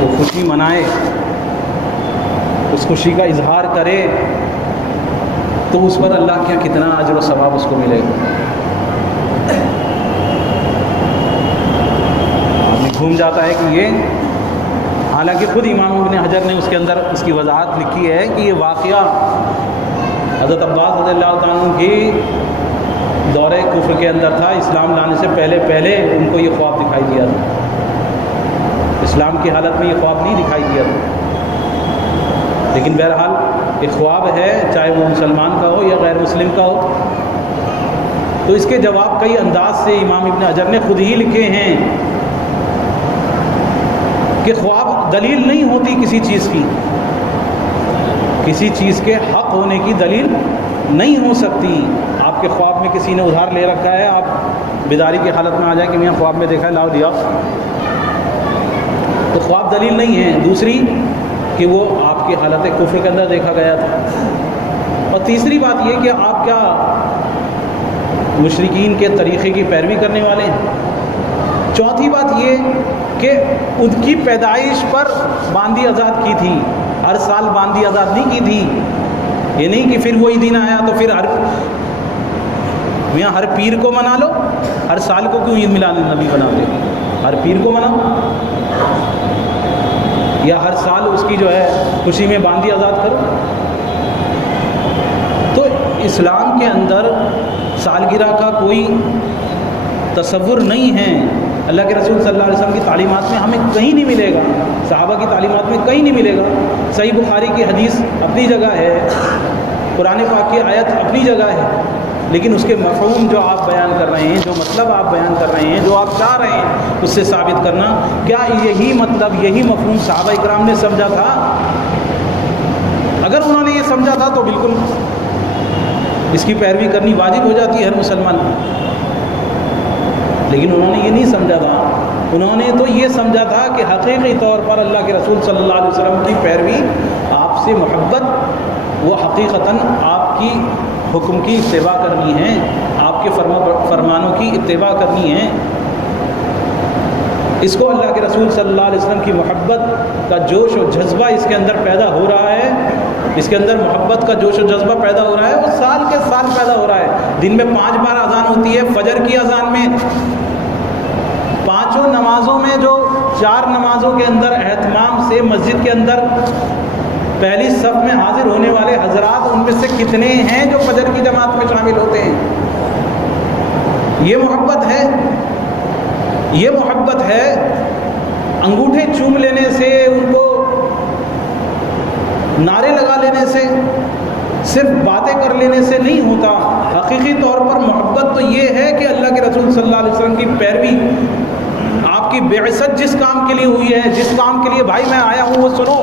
وہ خوشی منائے، اس خوشی کا اظہار کرے، تو اس پر اللہ کے کتنا اجر و ثواب اس کو ملے گا۔ گھوم جاتا ہے کہ یہ، حالانکہ خود امام ابن حجر نے اس کے اندر اس کی وضاحت لکھی ہے کہ یہ واقعہ حضرت عباس رضی اللہ تعالیٰ عنہ کی دور کفر کے اندر تھا، اسلام لانے سے پہلے ان کو یہ خواب دکھائی دیا تھا، اسلام کی حالت میں یہ خواب نہیں دکھائی دیا تھا۔ لیکن بہرحال کہ خواب ہے، چاہے وہ مسلمان کا ہو یا غیر مسلم کا ہو؟ تو اس کے جواب کئی انداز سے امام ابن حجر نے خود ہی لکھے ہیں کہ خواب دلیل نہیں ہوتی کسی چیز کی، کسی چیز کے حق ہونے کی دلیل نہیں ہو سکتی۔ آپ کے خواب میں کسی نے ادھار لے رکھا ہے، آپ بیداری کی حالت میں آ جائیں کہ میاں خواب میں دیکھا ہے، لاؤ دیا، تو خواب دلیل نہیں ہے۔ دوسری کہ وہ آپ کی حالت کفر کے اندر دیکھا گیا تھا۔ اور تیسری بات یہ کہ آپ کیا مشرکین کے طریقے کی پیروی کرنے والے ہیں؟ چوتھی بات یہ کہ ان کی پیدائش پر باندی آزاد کی تھی، ہر سال باندی آزاد نہیں کی تھی۔ یہ نہیں کہ پھر وہی دن آیا تو پھر ہر پیر کو منا لو، ہر سال کو کیوں عید میلاد النبی بناتے ہو؟ ہر پیر کو مناؤ، یا ہر سال اس کی جو ہے خوشی میں باندی آزاد کرو۔ تو اسلام کے اندر سالگرہ کا کوئی تصور نہیں ہے۔ اللہ کے رسول صلی اللہ علیہ وسلم کی تعلیمات میں ہمیں کہیں نہیں ملے گا، صحابہ کی تعلیمات میں کہیں نہیں ملے گا۔ صحیح بخاری کی حدیث اپنی جگہ ہے، قرآن پاک کی آیت اپنی جگہ ہے، لیکن اس کے مفہوم جو آپ بیان کر رہے ہیں، جو مطلب آپ بیان کر رہے ہیں، جو آپ چاہ رہے ہیں اس سے ثابت کرنا، کیا یہی مطلب یہی مفہوم صحابہ اکرام نے سمجھا تھا؟ اگر انہوں نے یہ سمجھا تھا تو بالکل اس کی پیروی کرنی واجب ہو جاتی ہے ہر مسلمان کو، لیکن انہوں نے یہ نہیں سمجھا تھا۔ انہوں نے تو یہ سمجھا تھا کہ حقیقی طور پر اللہ کے رسول صلی اللہ علیہ وسلم کی پیروی، آپ سے محبت، وہ حقیقتاً آپ کی حکم کی اتباع کرنی ہے، آپ کے فرمانوں کی اتباع کرنی ہے۔ اس کو اللہ کے رسول صلی اللہ علیہ وسلم کی محبت کا جوش و جذبہ اس کے اندر پیدا ہو رہا ہے، اس کے اندر محبت کا جوش و جذبہ پیدا ہو رہا ہے، وہ سال کے سال پیدا ہو رہا ہے۔ دن میں 5 بار اذان ہوتی ہے، فجر کی اذان میں، 5 نمازوں میں، جو 4 نمازوں کے اندر اہتمام سے مسجد کے اندر پہلی صف میں حاضر ہونے والے حضرات، ان میں سے کتنے ہیں جو فجر کی جماعت میں شامل ہوتے ہیں؟ یہ محبت ہے، یہ محبت ہے۔ انگوٹھے چوم لینے سے، ان کو نعرے لگا لینے سے، صرف باتیں کر لینے سے نہیں ہوتا۔ حقیقی طور پر محبت تو یہ ہے کہ اللہ کے رسول صلی اللہ علیہ وسلم کی پیروی، آپ کی بعثت جس کام کے لیے ہوئی ہے، جس کام کے لیے بھائی میں آیا ہوں وہ سنو،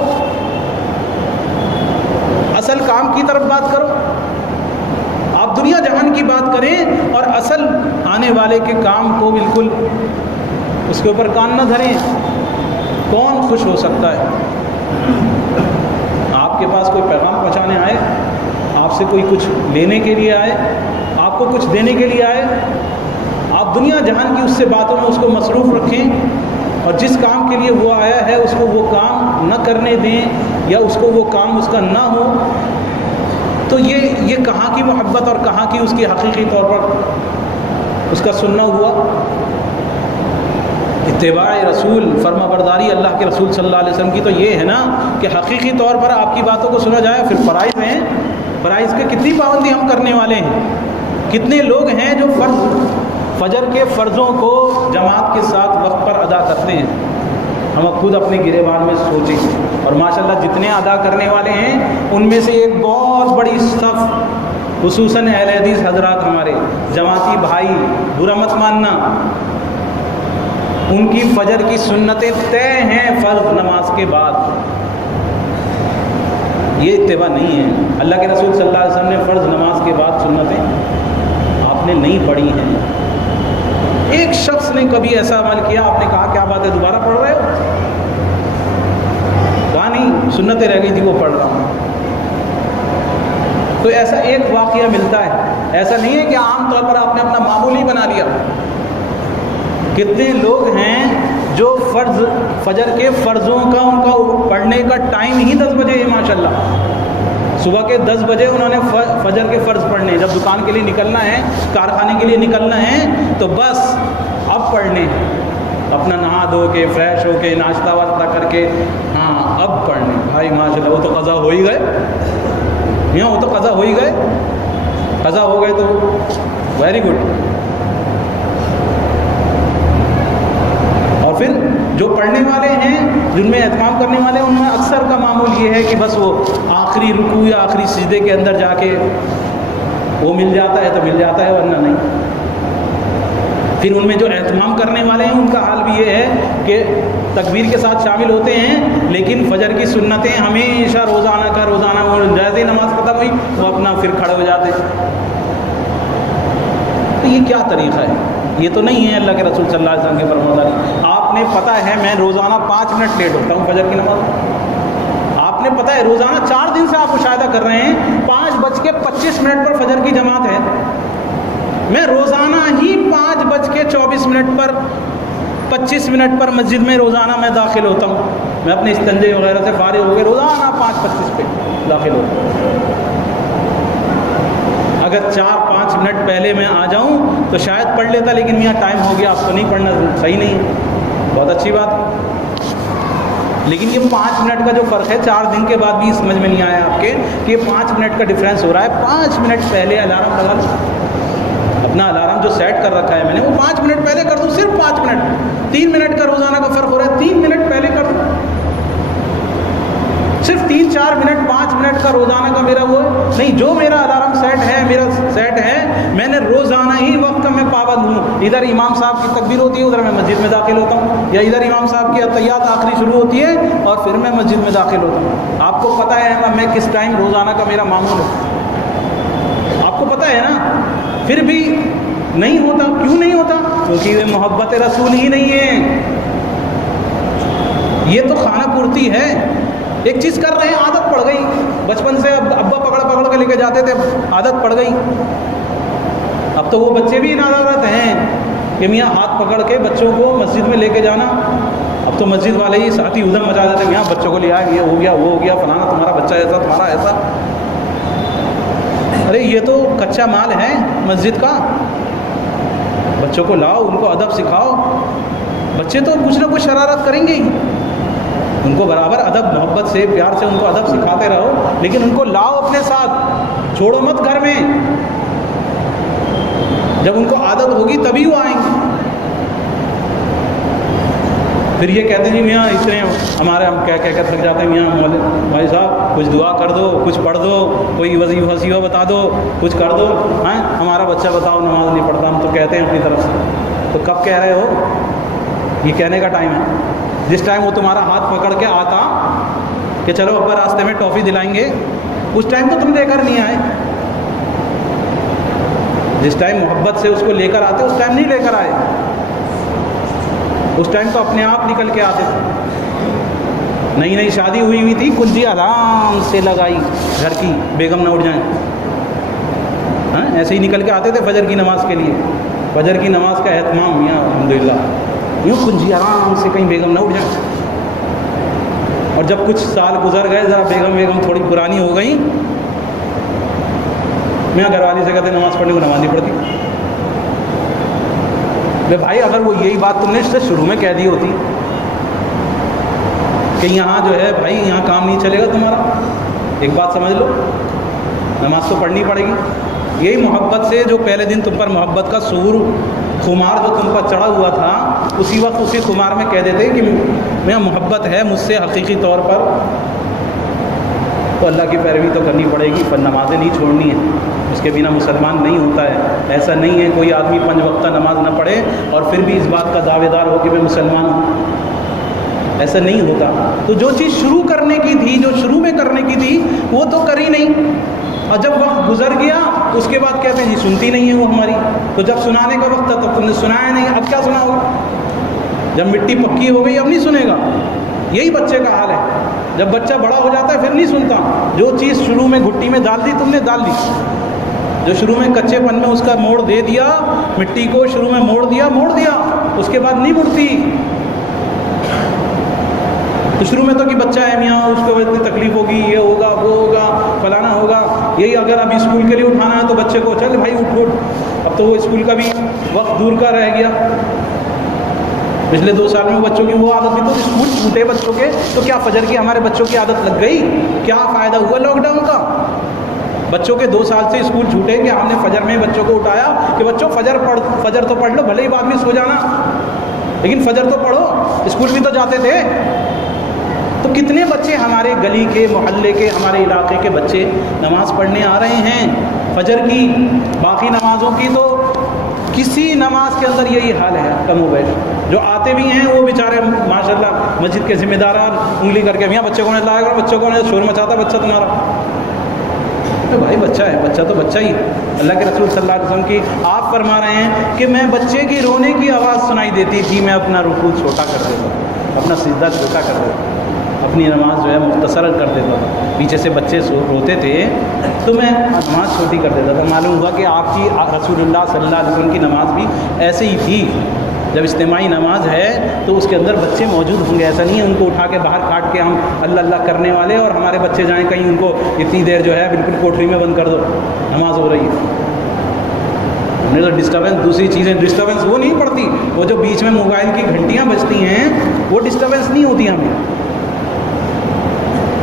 اصل کام کی طرف بات کرو۔ آپ دنیا جہان کی بات کریں اور اصل آنے والے کے کام کو بالکل اس کے اوپر کان نہ دھریں۔ کون خوش ہو سکتا ہے؟ آپ کے پاس کوئی پیغام پہنچانے آئے، آپ سے کوئی کچھ لینے کے لیے آئے، آپ کو کچھ دینے کے لیے آئے، آپ دنیا جہان کی اس سے باتوں میں اس کو مصروف رکھیں، اور جس کام کے لیے وہ آیا ہے اس کو وہ کام نہ کرنے دیں، یا اس کو وہ کام اس کا نہ ہو، تو یہ کہاں کی محبت اور کہاں کی اس کی حقیقی طور پر اس کا سننا ہوا؟ اتباع رسول، فرما برداری اللہ کے رسول صلی اللہ علیہ وسلم کی تو یہ ہے نا کہ حقیقی طور پر آپ کی باتوں کو سنا جائے۔ پھر فرائض ہیں، فرائض کے کتنی پابندی ہم کرنے والے ہیں؟ کتنے لوگ ہیں جو فجر کے فرضوں کو جماعت کے ساتھ وقت پر ادا کرتے ہیں؟ ہم خود اپنے گریبان میں سوچیں، اور ماشاءاللہ جتنے ادا کرنے والے ہیں ان میں سے ایک بہت بڑی صف، خصوصاً اہل حدیث حضرات، ہمارے جماعتی بھائی، برا مت ماننا، ان کی فجر کی سنتیں طے ہیں فرض نماز کے بعد۔ یہ اتباع نہیں ہے۔ اللہ کے رسول صلی اللہ علیہ وسلم نے فرض نماز کے بعد سنتیں آپ نے نہیں پڑھی ہیں۔ ایک شخص نے کبھی ایسا عمل کیا، آپ نے کہا کیا بات ہے دوبارہ پڑھ رہے ہو؟ کہا نہیں، سنتیں رہ گئی تھی وہ پڑھ رہا ہوں۔ تو ایسا ایک واقعہ ملتا ہے، ایسا نہیں ہے کہ عام طور پر آپ نے اپنا معمولی بنا لیا۔ کتنے لوگ ہیں جو فجر کے فرضوں کا ان کا پڑھنے کا ٹائم ہی 10 بجے ہے، ماشاءاللہ صبح کے 10 بجے انہوں نے فجر کے فرض پڑھنے، جب دکان کے لیے نکلنا ہے، کارخانے کے لیے نکلنا ہے تو بس اب پڑھنے، اپنا نہا دھو کے فریش ہو کے ناشتہ واشتہ کر کے، ہاں اب پڑھنے۔ بھائی ماشاءاللہ وہ تو قضا ہو ہی گئے، یہاں وہ تو قضا ہو ہی گئے، قضا ہو گئے تو ویری گڈ۔ اور پھر جو پڑھنے والے ہیں، جن میں اہتمام کرنے والے ہیں، ان میں اکثر کا معمول یہ ہے کہ بس وہ آخری رکوع یا آخری سجدے کے اندر جا کے وہ مل جاتا ہے تو مل جاتا ہے، ورنہ نہیں۔ پھر ان میں جو اہتمام کرنے والے ہیں ان کا حال بھی یہ ہے کہ تکبیر کے ساتھ شامل ہوتے ہیں، لیکن فجر کی سنتیں ہمیشہ روزانہ کا روزانہ، وہ جیسے ہی نماز ختم ہوئی وہ اپنا پھر کھڑے ہو جاتے۔ تو یہ کیا طریقہ ہے؟ یہ تو نہیں ہے اللہ کے رسول صلی اللہ علیہ وسلم کے فرموداری۔ آپ نے پتہ ہے میں روزانہ 5 منٹ لیٹ ہوتا ہوں فجر کی نماز، آپ نے پتہ ہے روزانہ 4 دن سے آپ مشاہدہ کر رہے ہیں 5:25 پر فجر کی جماعت ہے، میں روزانہ ہی 5:24 پر 25 منٹ پر مسجد میں روزانہ میں داخل ہوتا ہوں، میں اپنے استنجے وغیرہ سے فارغ ہو کے روزانہ 5:25 پہ داخل ہوتا ہوں۔ اگر 4-5 منٹ پہلے میں آ جاؤں تو شاید پڑھ لیتا، لیکن میاں ٹائم ہو گیا، اب تو نہیں پڑھنا، صحیح نہیں ہے، بہت اچھی بات ہے۔ لیکن یہ 5 منٹ کا جو فرق ہے 4 دن کے بعد بھی سمجھ میں نہیں آیا آپ کے کہ یہ 5 منٹ کا ڈفرینس ہو رہا ہے۔ 5 منٹ پہلے الارم لگا لو، اپنا الارم جو سیٹ کر رکھا ہے میں نے وہ 5 منٹ پہلے کر دوں، صرف 5 منٹ، 3 منٹ کا روزانہ کا فرق ہو رہا ہے، 3 منٹ پہلے کر دوں، صرف 3-4 منٹ 5 منٹ کا روزانہ کا میرا وہ نہیں، جو میرا الارم سیٹ ہے میرا سیٹ ہے، میں نے روزانہ ہی وقت کا میں پابند ہوں۔ ادھر امام صاحب کی تکبیر ہوتی ہے، ادھر میں مسجد میں داخل ہوتا ہوں، یا ادھر امام صاحب کی تحیات آخری شروع ہوتی ہے اور پھر میں مسجد میں داخل ہوتا ہوں۔ آپ کو پتہ ہے نا میں کس ٹائم روزانہ کا میرا معمول ہے، آپ کو پتہ ہے نا، پھر بھی نہیں ہوتا۔ کیوں نہیں ہوتا؟ کیونکہ یہ محبت رسول ہی نہیں ہے، یہ تو خانہ پورتی ہے۔ ایک چیز کر رہے ہیں، عادت پڑ گئی، بچپن سے ابا پکڑ کے لے کے جاتے تھے، عادت پڑ گئی۔ اب تو وہ بچے بھی نادارت ہیں کہ میاں ہاتھ پکڑ کے بچوں کو مسجد میں لے کے جانا، اب تو مسجد والے ہی ساتھی ادھم مچا دیتے ہیں، میاں بچوں کو لے آئے، یہ ہو گیا وہ ہو گیا، فلانا تمہارا بچہ ایسا تمہارا ایسا۔ ارے یہ تو کچا مال ہے مسجد کا، بچوں کو لاؤ، ان کو ادب سکھاؤ، بچے تو کچھ نہ کچھ شرارت کریں گے ہی، ان کو برابر ادب محبت سے پیار سے ان کو ادب سکھاتے رہو، لیکن ان کو لاؤ اپنے ساتھ، چھوڑو مت گھر میں، جب ان کو عادت ہوگی تبھی وہ آئیں گے۔ پھر یہ کہتے ہیں جی میاں اتنے ہمارے ہم کہہ کر تھک جاتے ہیں، میاں بھائی صاحب کچھ دعا کر دو، کچھ پڑھ دو، کوئی وظیفہ بتا دو، کچھ کر دو، ہیں ہمارا بچہ بتاؤ نماز نہیں پڑھتا، ہم تو کہتے ہیں اپنی طرف سے، تو کب کہہ رہے ہو؟ یہ کہنے کا ٹائم ہے جس ٹائم وہ تمہارا ہاتھ پکڑ کے آتا کہ چلو ابا راستے میں ٹافی دلائیں گے، اس ٹائم تو تم لے کر نہیں آئے، جس ٹائم محبت سے اس کو لے کر آتے اس ٹائم نہیں لے کر آئے، اس ٹائم تو اپنے آپ نکل کے آتے تھے۔ نئی شادی ہوئی تھی، کنجی آرام سے لگائی گھر کی، بیگم نہ اٹھ جائیں، ہاں ایسے ہی نکل کے آتے تھے فجر کی نماز کے لیے، فجر کی نماز کا اہتمام میاں الحمدللہ، یوں کنجی آرام سے کہیں بیگم نہ اٹھ جائیں۔ اور جب کچھ سال گزر گئے، ذرا بیگم تھوڑی پرانی ہو گئی، میاں گھر والی سے کہتے نماز پڑھنے کو نماز نہیں پڑھتی۔ بھائی اگر وہ یہی بات تم نے اس سے شروع میں کہہ دی ہوتی کہ یہاں جو ہے بھائی یہاں کام نہیں چلے گا تمہارا، ایک بات سمجھ لو، نماز تو پڑھنی پڑے گی۔ یہی محبت سے جو پہلے دن تم پر محبت کا سور خمار جو تم پر چڑھا ہوا تھا، اسی وقت اسی خمار میں کہہ دیتے کہ میں محبت ہے مجھ سے حقیقی طور پر، تو اللہ کی پیروی تو کرنی پڑے گی، پر نمازیں نہیں چھوڑنی ہیں، اس کے بنا مسلمان نہیں ہوتا ہے۔ ایسا نہیں ہے کوئی آدمی 5 وقتہ نماز نہ پڑھے اور پھر بھی اس بات کا دعوے دار ہو کہ میں مسلمان ہوں، ایسا نہیں ہوتا۔ تو جو چیز شروع کرنے کی تھی، جو شروع میں کرنے کی تھی وہ تو کری نہیں، اور جب وقت گزر گیا اس کے بعد کہتے ہیں جی سنتی نہیں ہے وہ ہماری، تو جب سنانے کا وقت تھا تب تم نے سنایا نہیں، اب کیا سنا ہوگا؟ جب مٹی پکی ہو گئی اب نہیں سنے گا۔ یہی بچے کا حال ہے، جب بچہ بڑا ہو جاتا ہے پھر نہیں سنتا، جو چیز شروع میں گھٹی میں ڈال دی تم نے ڈال دی، جو شروع میں کچے پن میں اس کا موڑ دے دیا، مٹی کو شروع میں موڑ دیا، اس کے بعد نہیں مڑتی۔ تو شروع میں تو کہ بچہ ہے میاں اس کو اتنی تکلیف ہوگی، یہ ہوگا وہ ہوگا فلانا ہوگا، یہی اگر ابھی اسکول کے لیے اٹھانا ہے تو بچے کو چل بھائی اٹھ، اب تو وہ اسکول کا بھی وقت دور کا رہ گیا، پچھلے 2 سال میں بچوں کی وہ عادت بھی، تو اسکول چھوٹے بچوں کے، تو کیا فجر کی ہمارے بچوں کی عادت لگ گئی؟ کیا فائدہ ہوا لاک ڈاؤن کا؟ بچوں کے 2 سال سے اسکول چھوٹے کہ ہم نے فجر میں بچوں کو اٹھایا کہ بچوں فجر تو پڑھ لو، بھلے ہی بعد میں سو جانا، لیکن فجر تو پڑھو، اسکول بھی تو جاتے تھے۔ تو کتنے بچے ہمارے گلی کے، محلے کے، ہمارے علاقے کے بچے نماز پڑھنے آ رہے ہیں فجر کی، باقی نمازوں کی تو کسی نماز کے اندر یہی حال ہے کم و بیش. جو آتے بھی ہیں وہ بیچارے ماشاءاللہ مسجد کے ذمہ داران انگلی کر کے میاں بچے کو نہیں لایا کرو، بچوں کو نہیں، شور مچاتا بچہ تمہارا. تو بھائی بچہ ہے، بچہ تو بچہ ہی. اللہ کے رسول صلی اللہ علیہ وسلم کی آپ فرما رہے ہیں کہ میں بچے کی رونے کی آواز سنائی دیتی تھی، میں اپنا رکوع چھوٹا کر دیتا، اپنا سجدہ چھوٹا کر دیتا، اپنی نماز جو ہے مختصر کر دیتا تھا. پیچھے سے بچے روتے تھے تو میں نماز چھوٹی کر دیتا تھا. معلوم ہوا کہ آپ کی رسول اللہ صلی اللہ علیہ وسلم کی نماز بھی ایسے ہی تھی. جب اجتماعی نماز ہے تو اس کے اندر بچے موجود ہوں گے. ایسا نہیں ہے ان کو اٹھا کے باہر کاٹ کے ہم اللہ اللہ کرنے والے اور ہمارے بچے جائیں کہیں ان کو اتنی دیر جو ہے بالکل کوٹری میں بند کر دو، نماز ہو رہی ہے. ہم نے تو ڈسٹربنس، دوسری چیزیں ڈسٹربنس وہ نہیں پڑتی، وہ جو بیچ میں موبائل کی گھنٹیاں بجتی ہیں وہ ڈسٹربنس نہیں ہوتی، ہمیں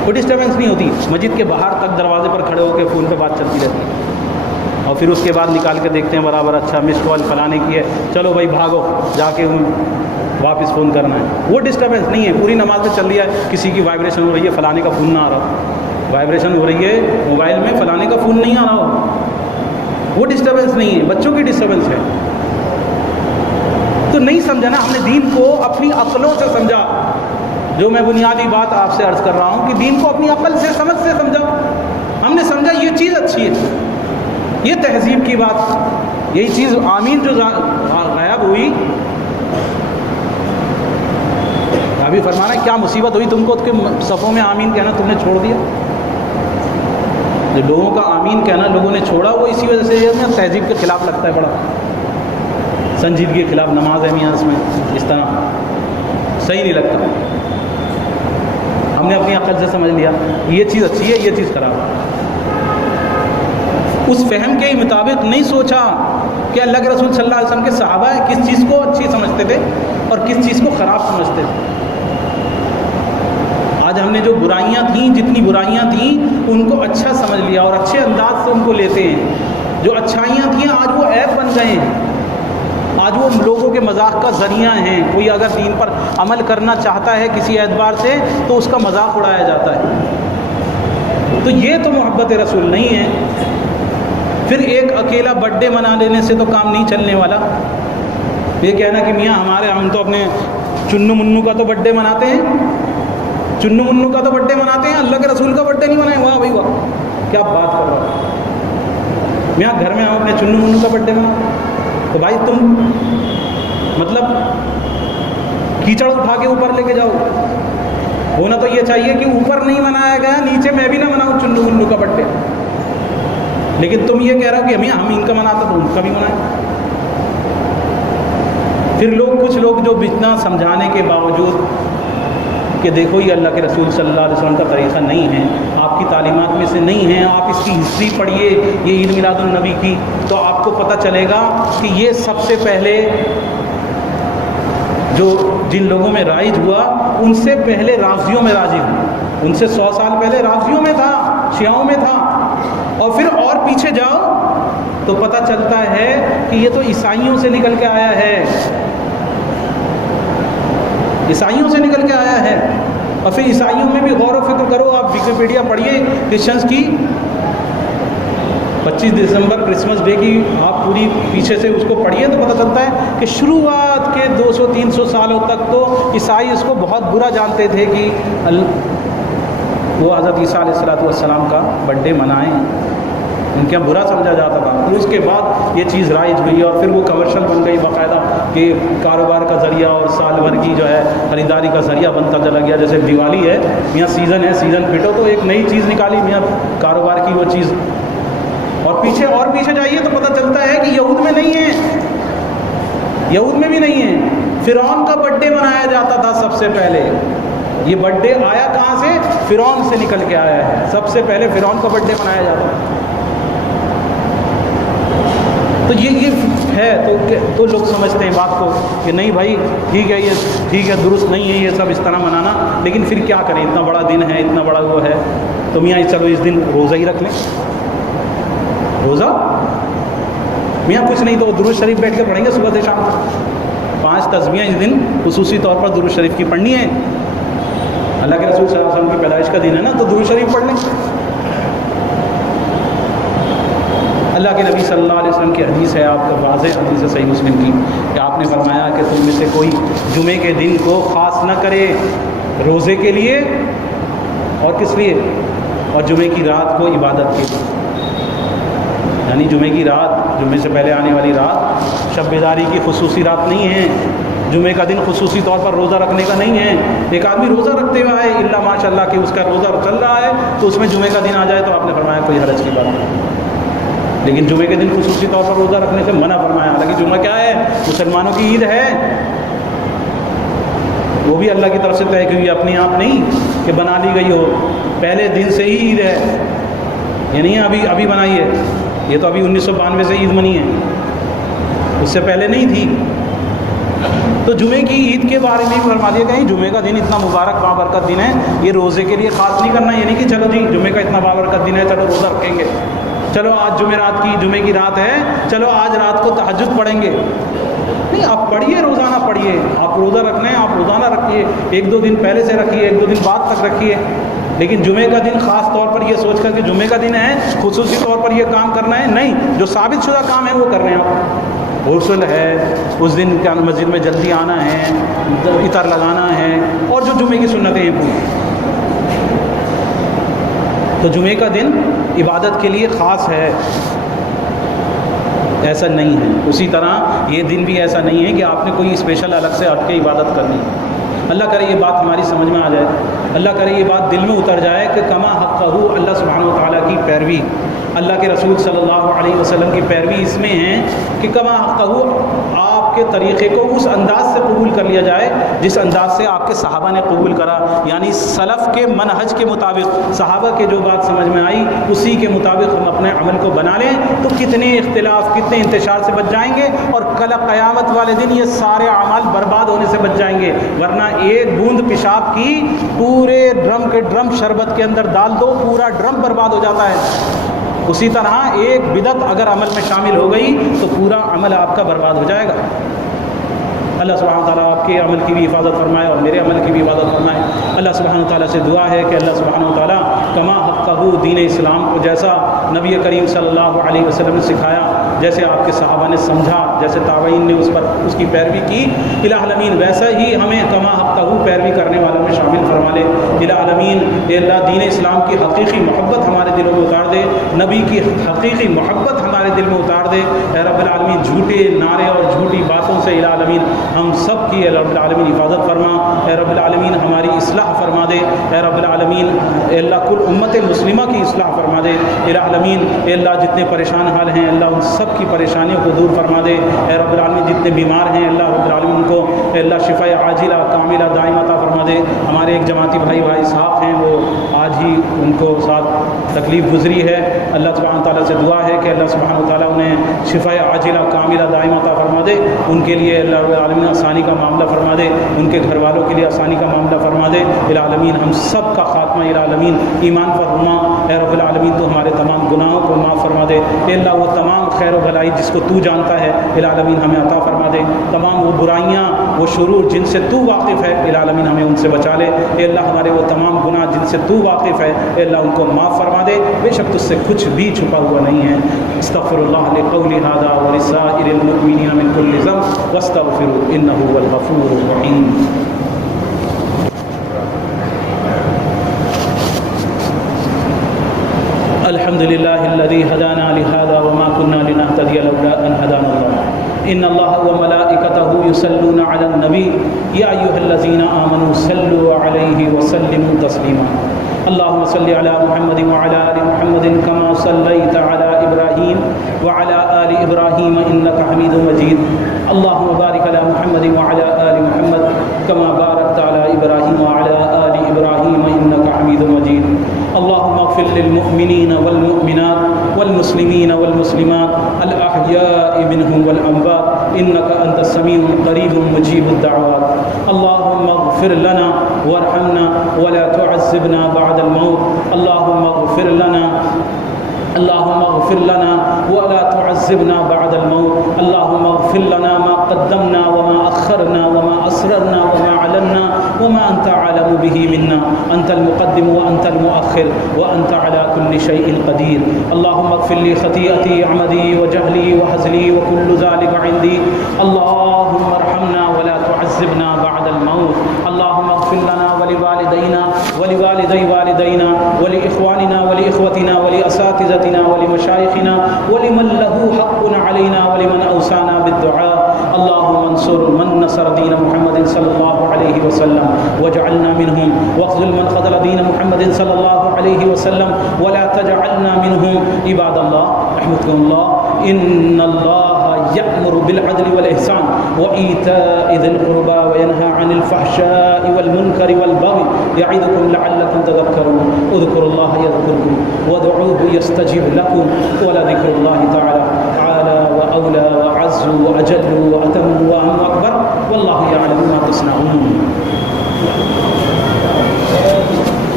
وہ ڈسٹربنس نہیں ہوتی. مسجد کے باہر تک دروازے پر کھڑے ہو کے فون پہ بات چلتی رہتی ہے اور پھر اس کے بعد نکال کے دیکھتے ہیں برابر اچھا مس کال فلانے کی ہے، چلو بھائی بھاگو جا کے واپس فون کرنا ہے. وہ ڈسٹربنس نہیں ہے. پوری نماز میں چل رہی ہے، کسی کی وائبریشن ہو رہی ہے، فلانے کا فون نہ آ رہا، وائبریشن ہو رہی ہے موبائل میں، فلانے کا فون نہیں آ رہا ہو، وہ ڈسٹربنس نہیں ہے. بچوں کی ڈسٹربنس ہے. تو نہیں سمجھا نا ہم نے دین کو اپنی عقلوں سے سمجھا. جو میں بنیادی بات آپ سے عرض کر رہا ہوں کہ دین کو اپنی عقل سے سمجھ سے سمجھا. ہم نے سمجھا یہ چیز اچھی ہے، یہ تہذیب کی بات، یہی چیز آمین جو غائب ہوئی. ابھی فرمانا ہے کیا مصیبت ہوئی تم کو کہ صفوں میں آمین کہنا تم نے چھوڑ دیا. جو لوگوں کا آمین کہنا لوگوں نے چھوڑا وہ اسی وجہ سے تہذیب کے خلاف لگتا ہے، بڑا سنجیدگی کے خلاف. نماز ہے میاں اس میں اس طرح صحیح نہیں لگتا. ہم نے اپنی عقل سے سمجھ لیا یہ چیز اچھی ہے، یہ چیز خراب ہے. اس فہم کے مطابق نہیں سوچا کہ اللہ کے رسول صلی اللہ علیہ وسلم کے صحابہ کس چیز کو اچھی سمجھتے تھے اور کس چیز کو خراب سمجھتے تھے. آج ہم نے جو برائیاں تھیں، جتنی برائیاں تھیں ان کو اچھا سمجھ لیا اور اچھے انداز سے ان کو لیتے ہیں. جو اچھائیاں تھیں آج وہ عیب بن گئے ہیں، آج وہ لوگوں کے مذاق کا ذریعہ ہیں. کوئی اگر دین پر عمل کرنا چاہتا ہے کسی اعتبار سے تو اس کا مذاق اڑایا جاتا ہے. تو یہ تو محبت رسول نہیں ہے. پھر ایک اکیلا برتھ ڈے منا لینے سے تو کام نہیں چلنے والا. یہ کہنا کہ میاں ہم تو اپنے چنو منو کا تو برتھ ڈے مناتے ہیں، چنو منو کا تو برتھ ڈے مناتے ہیں، اللہ کے رسول کا برتھ ڈے نہیں منائیں. واہ بھائی واہ، کیا بات کر رہا ہو میاں، گھر میں ہم اپنے چنو منو کا برتھ ڈے منائیں. تو بھائی تم مطلب کیچڑ اٹھا کے اوپر لے کے جاؤ. ہونا تو یہ چاہیے کہ اوپر نہیں منایا گیا، نیچے میں بھی نہ مناؤں چنو منو کا برتھ ڈے. لیکن تم یہ کہہ رہے ہو کہ ہم ان کا مناتے تو ان کا بھی منائیں. پھر کچھ لوگ جو اتنا سمجھانے کے باوجود کہ دیکھو یہ اللہ کے رسول صلی اللہ علیہ وسلم کا طریقہ نہیں ہے، آپ کی تعلیمات میں سے نہیں ہے، آپ اس کی ہسٹری پڑھیے یہ عید میلاد النبی کی تو آپ کو پتہ چلے گا کہ یہ سب سے پہلے جو جن لوگوں میں رائج ہوا ان سے پہلے رافضیوں میں راجی ہوا. ان سے 100 سال پہلے رافضیوں میں تھا، شیعوں میں تھا. اور پھر اور پیچھے جاؤ تو پتہ چلتا ہے کہ یہ تو عیسائیوں سے نکل کے آیا ہے، عیسائیوں سے نکل کے آیا ہے. اور پھر عیسائیوں میں بھی غور و فکر کرو، آپ ویکیپیڈیا پڑھیے کرسچنس کی 25 دسمبر کرسمس ڈے کی آپ پوری پیچھے سے اس کو پڑھیے تو پتہ چلتا ہے کہ شروعات کے 200-300 سالوں تک تو عیسائی اس کو بہت برا جانتے تھے کہ وہ حضرت عیسیٰ علیہ السلام کا برتھ ڈے منائیں. ان کے برا سمجھا جاتا تھا. پھر اس کے بعد یہ چیز رائج ہوئی اور پھر وہ کمرشل بن گئی باقاعدہ کہ کاروبار کا ذریعہ اور سال بھر کی جو ہے خریداری کا ذریعہ بنتا چلا گیا. جیسے دیوالی ہے میاں، سیزن ہے، سیزن پھٹو تو ایک نئی چیز نکالی میاں کاروبار کی وہ چیز. اور پیچھے جائیے تو پتہ چلتا ہے کہ یہود میں نہیں ہے، یہود میں بھی نہیں ہے. فرعون کا برتھ ڈے منایا جاتا تھا سب سے پہلے. یہ برتھ ڈے آیا کہاں سے؟ فرعون سے نکل کے آیا ہے. سب سے پہلے فرعون کا برتھ ڈے منایا جاتا ہے. تو یہ ہے تو لوگ سمجھتے ہیں بات کو کہ نہیں بھائی ٹھیک ہے، یہ ٹھیک ہے، درست نہیں ہے یہ سب اس طرح منانا. لیکن پھر کیا کریں، اتنا بڑا دن ہے، اتنا بڑا وہ ہے تو میاں چلو اس دن روزہ ہی رکھ لیں. روزہ میاں کچھ نہیں تو درود شریف بیٹھ کے پڑھیں گے صبح سے شام تک. 5 تسبیحیں اس دن خصوصی طور پر درود شریف کی پڑھنی ہے. اللہ کے رسول صلی اللہ علیہ وسلم کی پیدائش کا دن ہے نا، تو درود شریف پڑھ لیں۔ اللہ کے نبی صلی اللہ علیہ وسلم کی حدیث ہے، آپ کا واضح حدیث ہے صحیح مسلم کی، کہ آپ نے فرمایا کہ تم میں سے کوئی جمعے کے دن کو خاص نہ کرے روزے کے لیے، اور کس لیے، اور جمعے کی رات کو عبادت کے لیے، یعنی جمعے کی رات، جمعے سے پہلے آنے والی رات شب بیداری کی خصوصی رات نہیں ہے، جمعے کا دن خصوصی طور پر روزہ رکھنے کا نہیں ہے۔ ایک آدمی روزہ رکھتے ہوئے آئے، اللہ ماشاء اللہ کہ اس کا روزہ چل رہا ہے، تو اس میں جمعے کا دن آ جائے تو آپ نے فرمایا کوئی حرج کی بات نہیں، لیکن جمعے کے دن خصوصی طور پر روزہ رکھنے سے منع فرمایا۔ حالانکہ جمعہ کیا ہے، مسلمانوں کی عید ہے، وہ بھی اللہ کی طرف سے طے کی ہوئی، اپنے آپ نہیں کہ بنا لی گئی ہو، پہلے دن سے ہی عید ہے، یہ نہیں ہے ابھی بنائی ہے، یہ تو ابھی 1992 سے عید منی ہے، اس سے پہلے نہیں تھی۔ تو جمعے کی عید کے بارے میں فرما دیا کہیں جمعے کا دن اتنا مبارک بابرکت دن ہے، یہ روزے کے لیے خاص نہیں کرنا، یہ نہیں کہ چلو جی جمعے کا اتنا بابرکت دن ہے چلو روزہ رکھیں گے، چلو آج جمعے کی رات ہے، چلو آج رات کو تہجد پڑھیں گے، نہیں، آپ پڑھیے، روزانہ پڑھیے، آپ روزہ رکھنا ہے آپ روزانہ رکھیے، ایک دو دن پہلے سے رکھیے، ایک دو دن بعد تک رکھیے، لیکن جمعے کا دن خاص طور پر یہ سوچ کر کہ جمعے کا دن ہے خصوصی طور پر یہ کام کرنا ہے، نہیں، جو ثابت شدہ کام ہے وہ کر رہے ہیں آپ، غسل ہے، اس دن کیا مسجد میں جلدی آنا ہے، عطر لگانا ہے، اور جو جمعے کی سنتیں ہیں پوری، تو جمعے کا دن عبادت کے لیے خاص ہے، ایسا نہیں ہے۔ اسی طرح یہ دن بھی ایسا نہیں ہے کہ آپ نے کوئی اسپیشل الگ سے ہٹ کے عبادت کرنی ہے۔ اللہ کرے یہ بات ہماری سمجھ میں آ جائے، اللہ کرے یہ بات دل میں اتر جائے کہ کما حقہ، اللہ سبحانہ و تعالیٰ کی پیروی، اللہ کے رسول صلی اللہ علیہ وسلم کی پیروی اس میں ہے کہ کما حقہ، آپ کے طریقے کو اس انداز سے قبول کر لیا جائے جس انداز سے آپ کے صحابہ نے قبول کرا، یعنی سلف کے منہج کے مطابق، صحابہ کے جو بات سمجھ میں آئی اسی کے مطابق ہم اپنے عمل کو بنا لیں، تو کتنے اختلاف، کتنے انتشار سے بچ جائیں گے، اور کل قیامت والے دن یہ سارے اعمال برباد ہونے سے بچ جائیں گے، ورنہ ایک بوند پیشاب کی پورے ڈرم کے ڈرم شربت کے اندر ڈال دو، پورا ڈرم برباد ہو جاتا ہے۔ اسی طرح ایک بدعت اگر عمل میں شامل ہو گئی تو پورا عمل آپ کا برباد ہو جائے گا۔ اللہ سبحانہ تعالیٰ آپ کے عمل کی بھی حفاظت فرمائے اور میرے عمل کی بھی حفاظت فرمائے۔ اللہ سبحانہ تعالیٰ سے دعا ہے کہ اللہ سبحانہ تعالیٰ کما حقہ دین اسلام کو جیسا نبی کریم صلی اللہ علیہ وسلم نے سکھایا، جیسے آپ کے صحابہ نے سمجھا، جیسے تابعین نے اس کی پیروی کی، الہ العالمین ویسا ہی ہمیں کما حقہ پیروی کرنے والوں میں شامل فرما لے۔ الہ العالمین اے اللہ دین اسلام کی حقیقی محبت ہمارے دلوں میں اتار دے، نبی کی حقیقی محبت ہمارے دل میں اتار دے۔ اے رب العالمین جھوٹے نعرے اور جھوٹی باتوں سے الہ العالمین ہم سب کی اے رب العالمین حفاظت فرما، اے رب العالمین ہماری اصلاح فرما دے، اے رب العالمین اے اللہ کل امت مسلمہ کی اصلاح فرما دے، الہ العالمین اے اللہ جتنے پریشان حال ہیں اللہ ان سب کی پریشانیوں کو دور فرما دے، اے رب العالمین جتنے بیمار ہیں اللہ رب العالمین ان کو اے اللہ شفاء عاجلہ کاملہ دائمہ عطا فرما دے۔ ہمارے ایک جماعتی بھائی صاحب ہیں، وہ آج ہی ان کو ساتھ تکلیف گزری ہے، اللہ سبحانہ تعالیٰ سے دعا ہے کہ اللہ سبحانہ تعالیٰ انہیں شفاء عاجلہ کاملہ دائمہ عطا فرما دے، ان کے لیے اللہ رب العالمین آسانی کا معاملہ فرما دے، ان کے گھر والوں کے لیے آسانی کا معاملہ فرما دے۔ العالمین ہم سب کا خاتمہ العالمین ایمان پر فرما، اے رب العالمین تو ہمارے تمام گناہوں کو معاف فرما دے، اے اللہ وہ تمام خیر و بھلائی جس کو تو جانتا ہے العالمین ہمیں عطا فرما دے، تمام وہ برائیاں وہ شرور جن سے تو واقف ہے العالمین ہمیں ان سے بچا لے، اے اللہ ہمارے وہ تمام گناہ جن سے تو واقف ہے اے اللہ ان کو معاف فرما دے، بے شک تجھ سے کچھ بھی چھپا ہوا نہیں ہے۔ استغفر اللہ لقولی ھذا ولسائر المؤمنین من کل ذنب واستغفروا انہ هو الغفور الرحیم۔ الحمد للہ الذی ھدانا لھذا وما كنا لنهتدی لولا ان ھدانا اللہ۔ ان اللہ وملائکتہ یصلون علی النبی یا ایھا الذین آمنوا صلوا علیہ وسلموا تسلیما۔ اللهم صل على محمد وعلى آل محمد كما صليت على إبراهيم وعلى آل إبراهيم إنك حميد مجيد۔ اللهم بارك على محمد وعلى آل محمد كما باركت على إبراهيم وعلى آل إبراهيم إنك حميد مجيد۔ اللهم اغفر للمؤمنين والمؤمنات والمسلمين والمسلمات الأحياء منهم والأموات إنك أنت السميع القريب مجيب الدعوات۔ اللهم اغفر لنا وارحمنا ولا تعذبنا بعد الموت۔ اللهم اغفر لنا اللهم اغفر لنا ولا تعذبنا بعد الموت۔ اللهم اغفر لنا ما قدمنا وما أخرنا وما أسررنا وما أعلنا وما أنت أعلم به منا، أنت المقدم وأنت المؤخر وأنت على كل شيء قدير. اللهم اغفر لي خطيئتي عمدي وجهلي وهزلي وكل ذلك عندي. اللهم ارحمنا ولا تعذبنا بعد الموت. اللهم اغفر لنا ولوالدينا ولوالدي والدينا ولإخواننا ولإخوتنا ولأساتذتنا ولمشايخنا ولمن له حق علينا ولمن أوصانا بالدعاء. اللهم انصر من نصر دين محمد صلى الله عليه وسلم واجعلنا منهم، واخذل من خذل دين محمد صلى الله عليه وسلم ولا تجعلنا منهم. عباد الله رحمكم الله، إن الله يأمر بالعدل والإحسان وإيتاء ذي القربى وينهى عن الفحشاء والمنكر والبغي يعظكم لعلكم تذكرون. اذكروا الله يذكركم وادعوه يستجب لكم ولذكر الله تعالى وأولى وأعز وأجل وأتم وأهم أكبر، والله يعلم ما تصنعون.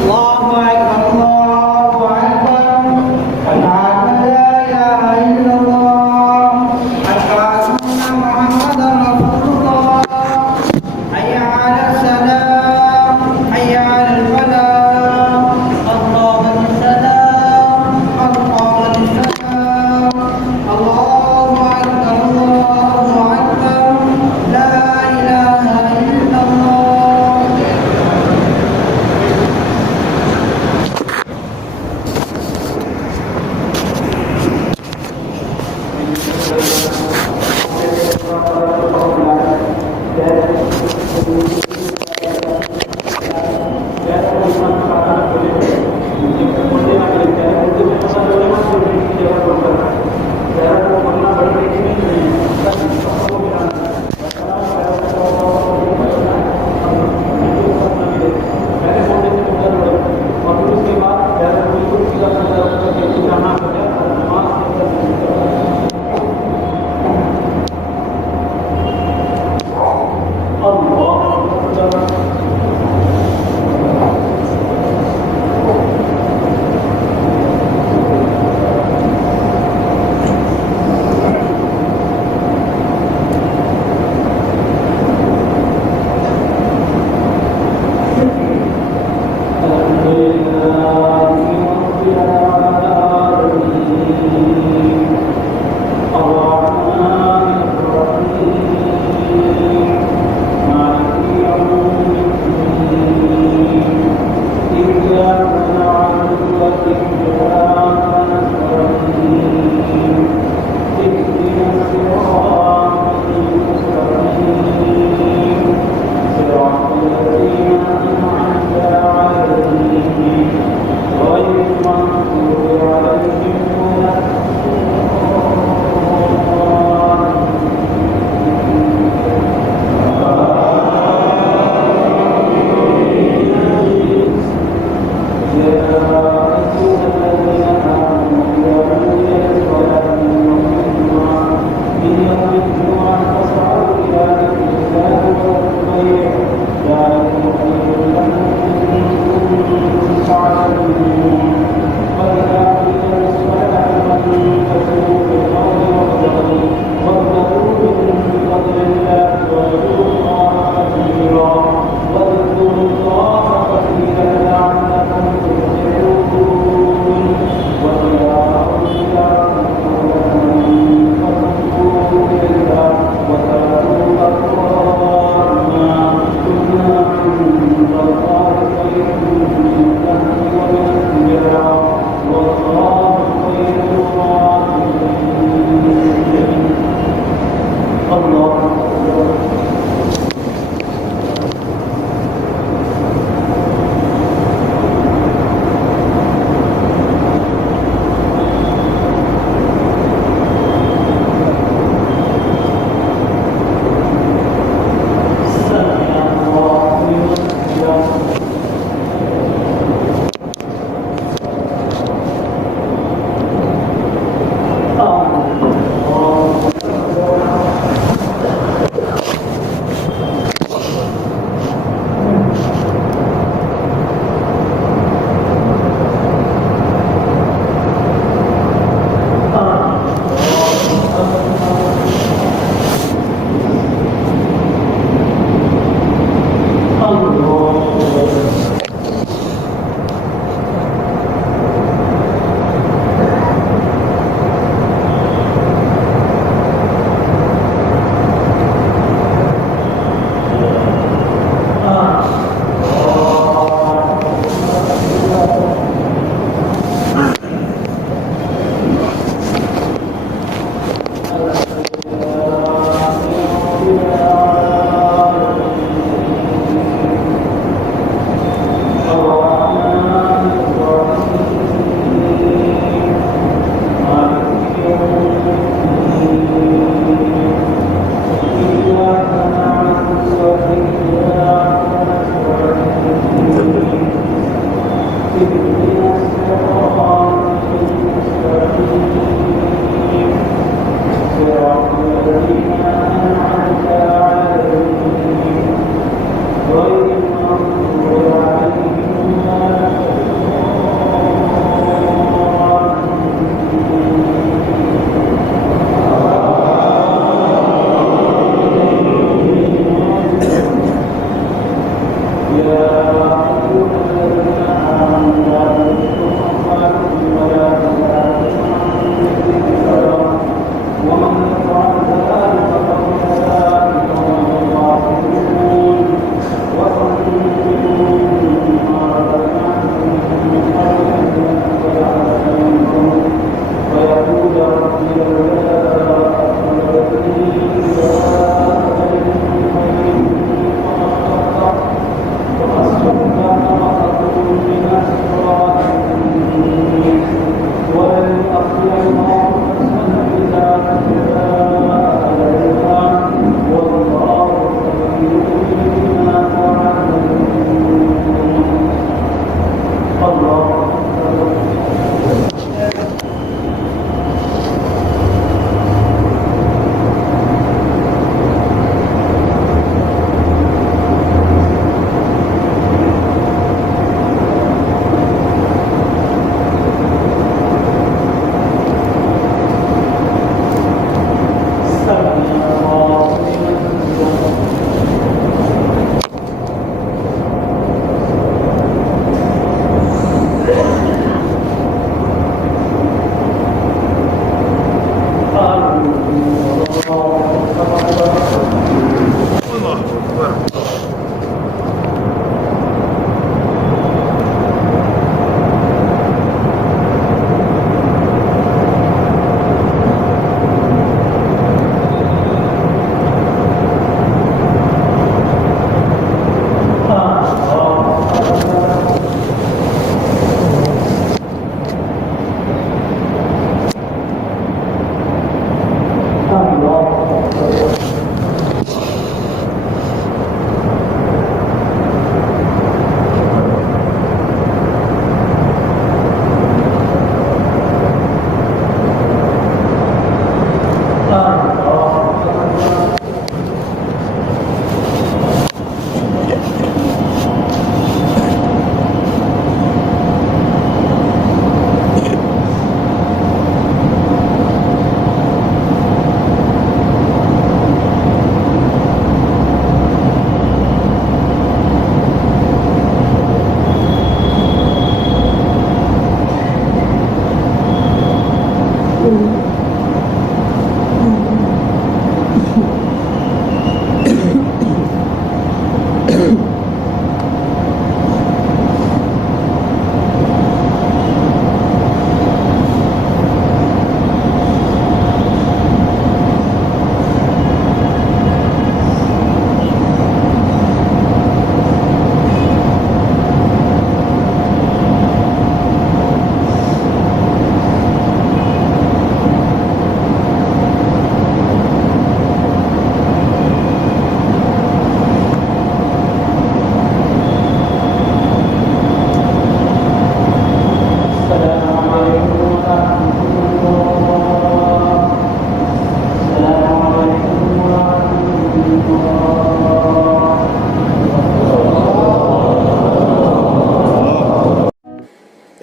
الله أكبر الله أكبر، أشهد أن لا إله إلا الله، أشهد أن محمدا رسول الله. حي على السلام، حي على الفلاح، الله السلام، الله السلام، الله أكبر الله أكبر،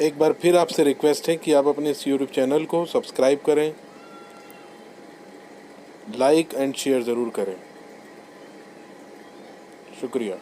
ایک بار پھر آپ سے ریکویسٹ ہے کہ آپ اپنے اس یوٹیوب چینل کو سبسکرائب کریں، لائک اینڈ شیئر ضرور کریں. شکریہ.